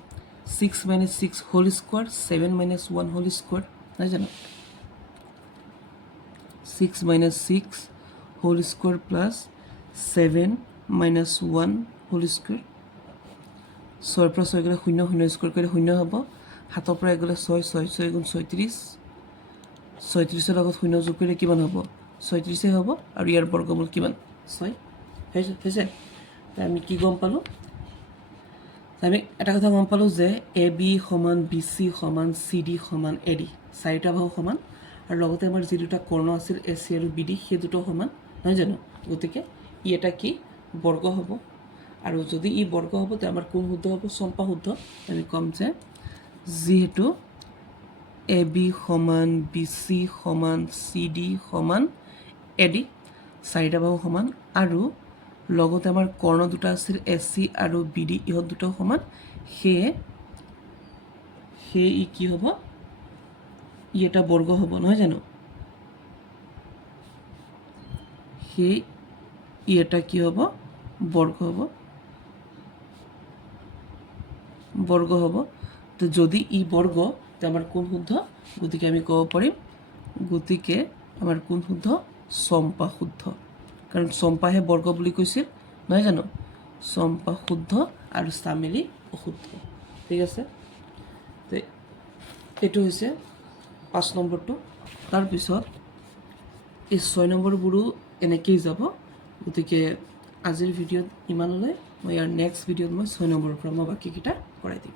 6 minus 6 whole square 7 minus 1 whole square নহয় জানো 6 minus 6 whole square plus 7 minus 1 whole square 6ৰ পৰা 6 গ'লে 0 0 স্কোৱাৰ কৰিলে 0 হ'ব 7ৰ পৰা 1 গ'লে 6 6 6 গুণ 36 36ৰ লগত 0 যোগ কৰিলে কিমান হ'ব 36 হ'ব আৰু ইয়াৰ বৰ্গমূল কিমান 6 হৈছে আমি কি গম পালোঁ আমি এটা কথা গম পালোঁ যে এ বি সমান বি চি সমান চি ডি সমান এ ডি 4টা বাহু সমান আৰু লগতে আমাৰ যি দুটা কৰ্ণ আছিল এ চি আৰু বি ডি সেই দুটো সমান নহয় জানো গতিকে ই এটা কি বৰ্গ হ'ব আৰু যদি ই বৰ্গ হ'ব তে আমাৰ কোন শুদ্ধ হ'ব চম্পা শুদ্ধ আমি ক'ম যে যিহেতু এ বি সমান বি চি সমান চি ডি সমান এ ডি 4টা বাহু সমান আৰু লগতে আমাৰ কৰ্ণ দুটা আছিল AC আৰু BD, ইহঁত দুটাও সমান, সেয়ে ই কি হ'ব, ই এটা বৰ্গ হ'ব, নহয় জানো? সেয়ে ই এটা কি হ'ব, বৰ্গ হ'ব, তো যদি ই বৰ্গ, তে আমাৰ কোন শুদ্ধ? গতিকে আমি ক'ব পাৰিম, গতিকে আমাৰ কোন শুদ্ধ? চম্পা শুদ্ধ, কাৰণ চম্পাহে বৰ্গ বুলি কৈছিল, নহয় জানো? চম্পা শুদ্ধ আৰু চামেলি অশুদ্ধ। ঠিক আছে, তো এইটো হৈছে 5 নম্বৰটো। তাৰপিছত এই 6 নম্বৰবোৰো এনেকেই যাব। গতিকে আজিৰ ভিডিঅ'ত ইমানলৈ, মই ইয়াৰ নেক্সট ভিডিঅ'ত মই 6 নম্বৰৰ পৰা মই বাকীকেইটা কৰাই দিম।